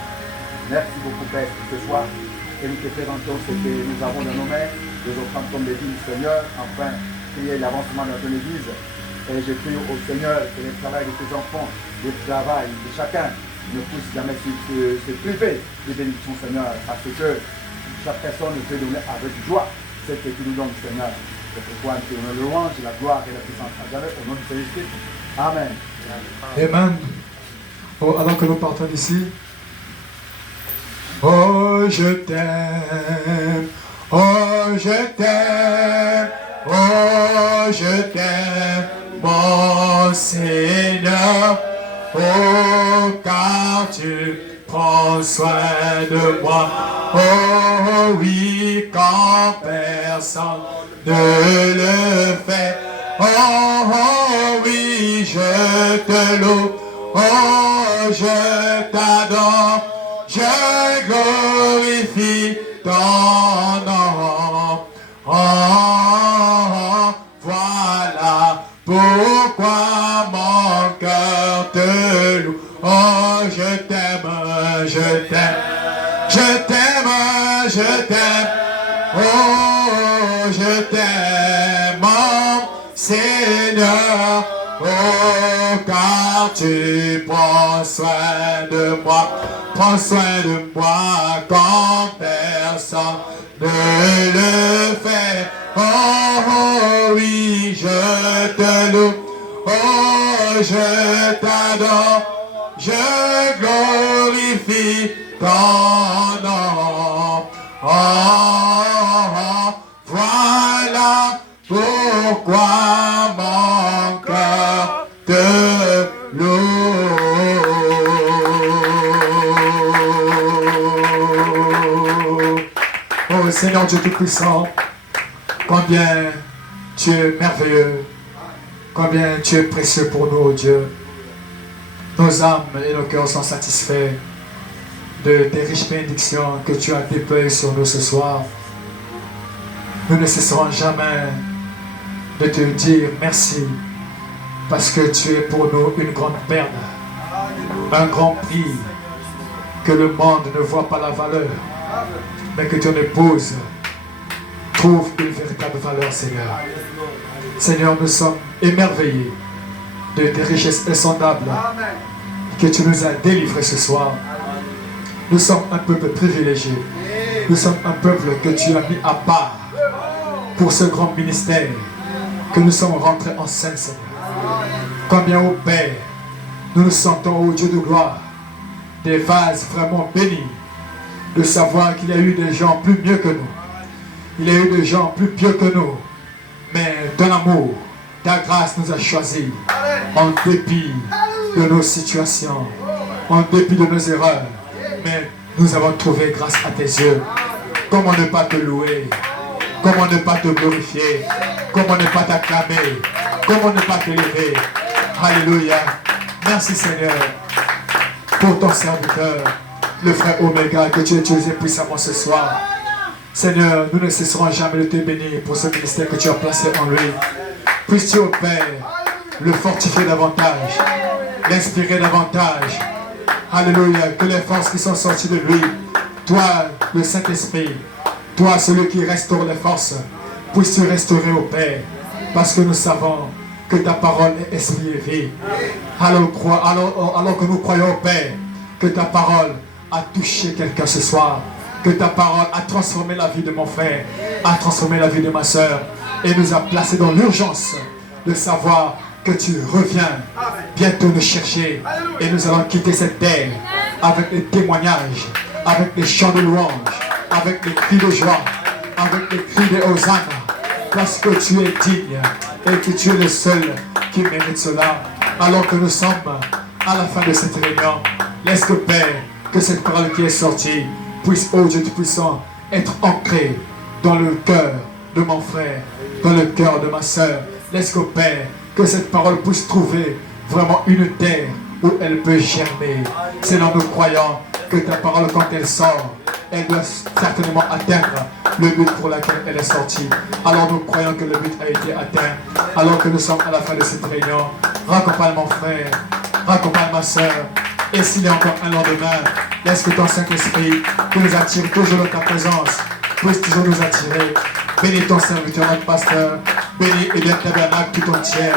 Merci beaucoup, Père, pour ce soir. Et nous te présentons ce que nous avons dans nos mains, des offrandes comme des vignes, Seigneur, afin qu'il y ait l'avancement dans ton Église. Et je prie au Seigneur que le travail de tes enfants, le travail de chacun, ne puisse jamais se priver de bénédiction, Seigneur, parce que chaque personne peut donner avec joie ce que tu nous donnes, Seigneur. C'est pourquoi nous te donnons la louange, la gloire et la puissance à jamais au nom de Jésus-Christ. Amen. Amen. Oh, alors que nous partons d'ici. Oh, je t'aime. Oh, je t'aime. Oh, je t'aime, mon Seigneur. Oh, car tu prends soin de moi. Oh, oui, quand personne ne le fait. Oh, oui, je te loue. Oh, je t'adore. Je glorifie ton nom. Oh, voilà pourquoi mon cœur te loue. Oh, je t'aime, je t'aime, je t'aime, je t'aime. Oh, je t'aime, mon Seigneur. Oh, car tu prends soin de moi. Prends soin de moi quand personne ne le fait. Oh, oui, je te loue. Oh, je t'adore. Je glorifie ton nom. Oh, voilà pourquoi mon cœur te loue. Oh Seigneur Dieu Tout-Puissant, combien tu es merveilleux, combien tu es précieux pour nous, Dieu. Nos âmes et nos cœurs sont satisfaits de tes riches bénédictions que tu as déployées sur nous ce soir. Nous ne cesserons jamais de te dire merci parce que tu es pour nous une grande perle, un grand prix que le monde ne voit pas la valeur, mais que ton épouse trouve une véritable valeur, Seigneur. Seigneur, nous sommes émerveillés de tes richesses insondables que tu nous as délivrés ce soir. Nous sommes un peuple privilégié. Nous sommes un peuple que tu as mis à part pour ce grand ministère que nous sommes rentrés en scène, Seigneur. Combien, ô Père, nous nous sentons, ô Dieu de gloire, des vases vraiment bénis, de savoir qu'il y a eu des gens plus mieux que nous. Il y a eu des gens plus pieux que nous. Mais ton amour, ta grâce nous a choisis en dépit de nos situations, en dépit de nos erreurs. Mais nous avons trouvé grâce à tes yeux. Comment ne pas te louer? Comment ne pas te glorifier? Comment ne pas t'acclamer? Comment ne pas t'élever? Alléluia. Merci Seigneur pour ton serviteur, le frère Omega, que tu as utilisé puissamment ce soir. Seigneur, nous ne cesserons jamais de te bénir pour ce ministère que tu as placé en lui. Puisses-tu, ô Père, le fortifier davantage, l'inspirer davantage. Alléluia, que les forces qui sont sorties de lui, toi, le Saint-Esprit, toi, celui qui restaure les forces, puisses-tu restaurer, ô Père, parce que nous savons que ta parole est esprit et vie. Alors que nous croyons, ô Père, que ta parole a touché quelqu'un ce soir, que ta parole a transformé la vie de mon frère, a transformé la vie de ma soeur, et nous a placés dans l'urgence de savoir que tu reviens bientôt nous chercher, et nous allons quitter cette terre avec les témoignages, avec les chants de louange, avec les cris de joie, avec les cris de Hosanna, parce que tu es digne et que tu es le seul qui mérite cela. Alors que nous sommes à la fin de cette réunion, laisse que Père, que cette parole qui est sortie puisse, ô Dieu Tout-Puissant, être ancrée dans le cœur de mon frère, dans le cœur de ma soeur. Laisse que Père, que cette parole puisse trouver vraiment une terre où elle peut germer. Seigneur, nous croyons que ta parole, quand elle sort, elle doit certainement atteindre le but pour lequel elle est sortie. Alors nous croyons que le but a été atteint. Alors que nous sommes à la fin de cette réunion, raccompagne mon frère, raccompagne ma soeur. Et s'il y a encore un lendemain, laisse que ton Saint-Esprit, qui nous attire toujours dans ta présence, puisse toujours nous attirer. Bénis ton serviteur, notre pasteur. Bénis et le tabernacle tout entière.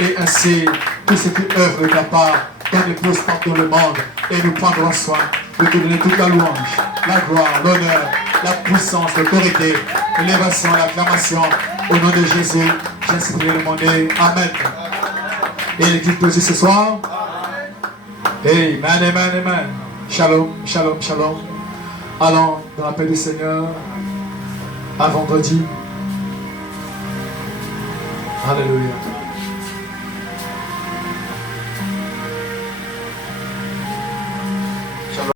Et ainsi, tout ce qui œuvre de ta part, ton épouse partout dans le monde. Et nous prendrons soin de te donner toute la louange, la gloire, l'honneur, la puissance, l'autorité, l'élévation, l'acclamation. Au nom de Jésus, j'aimerais prier demander Amen. Et l'église peut dire ce soir. Amen, amen, amen. Shalom, shalom, shalom. Allons dans la paix du Seigneur. À vendredi. Alléluia.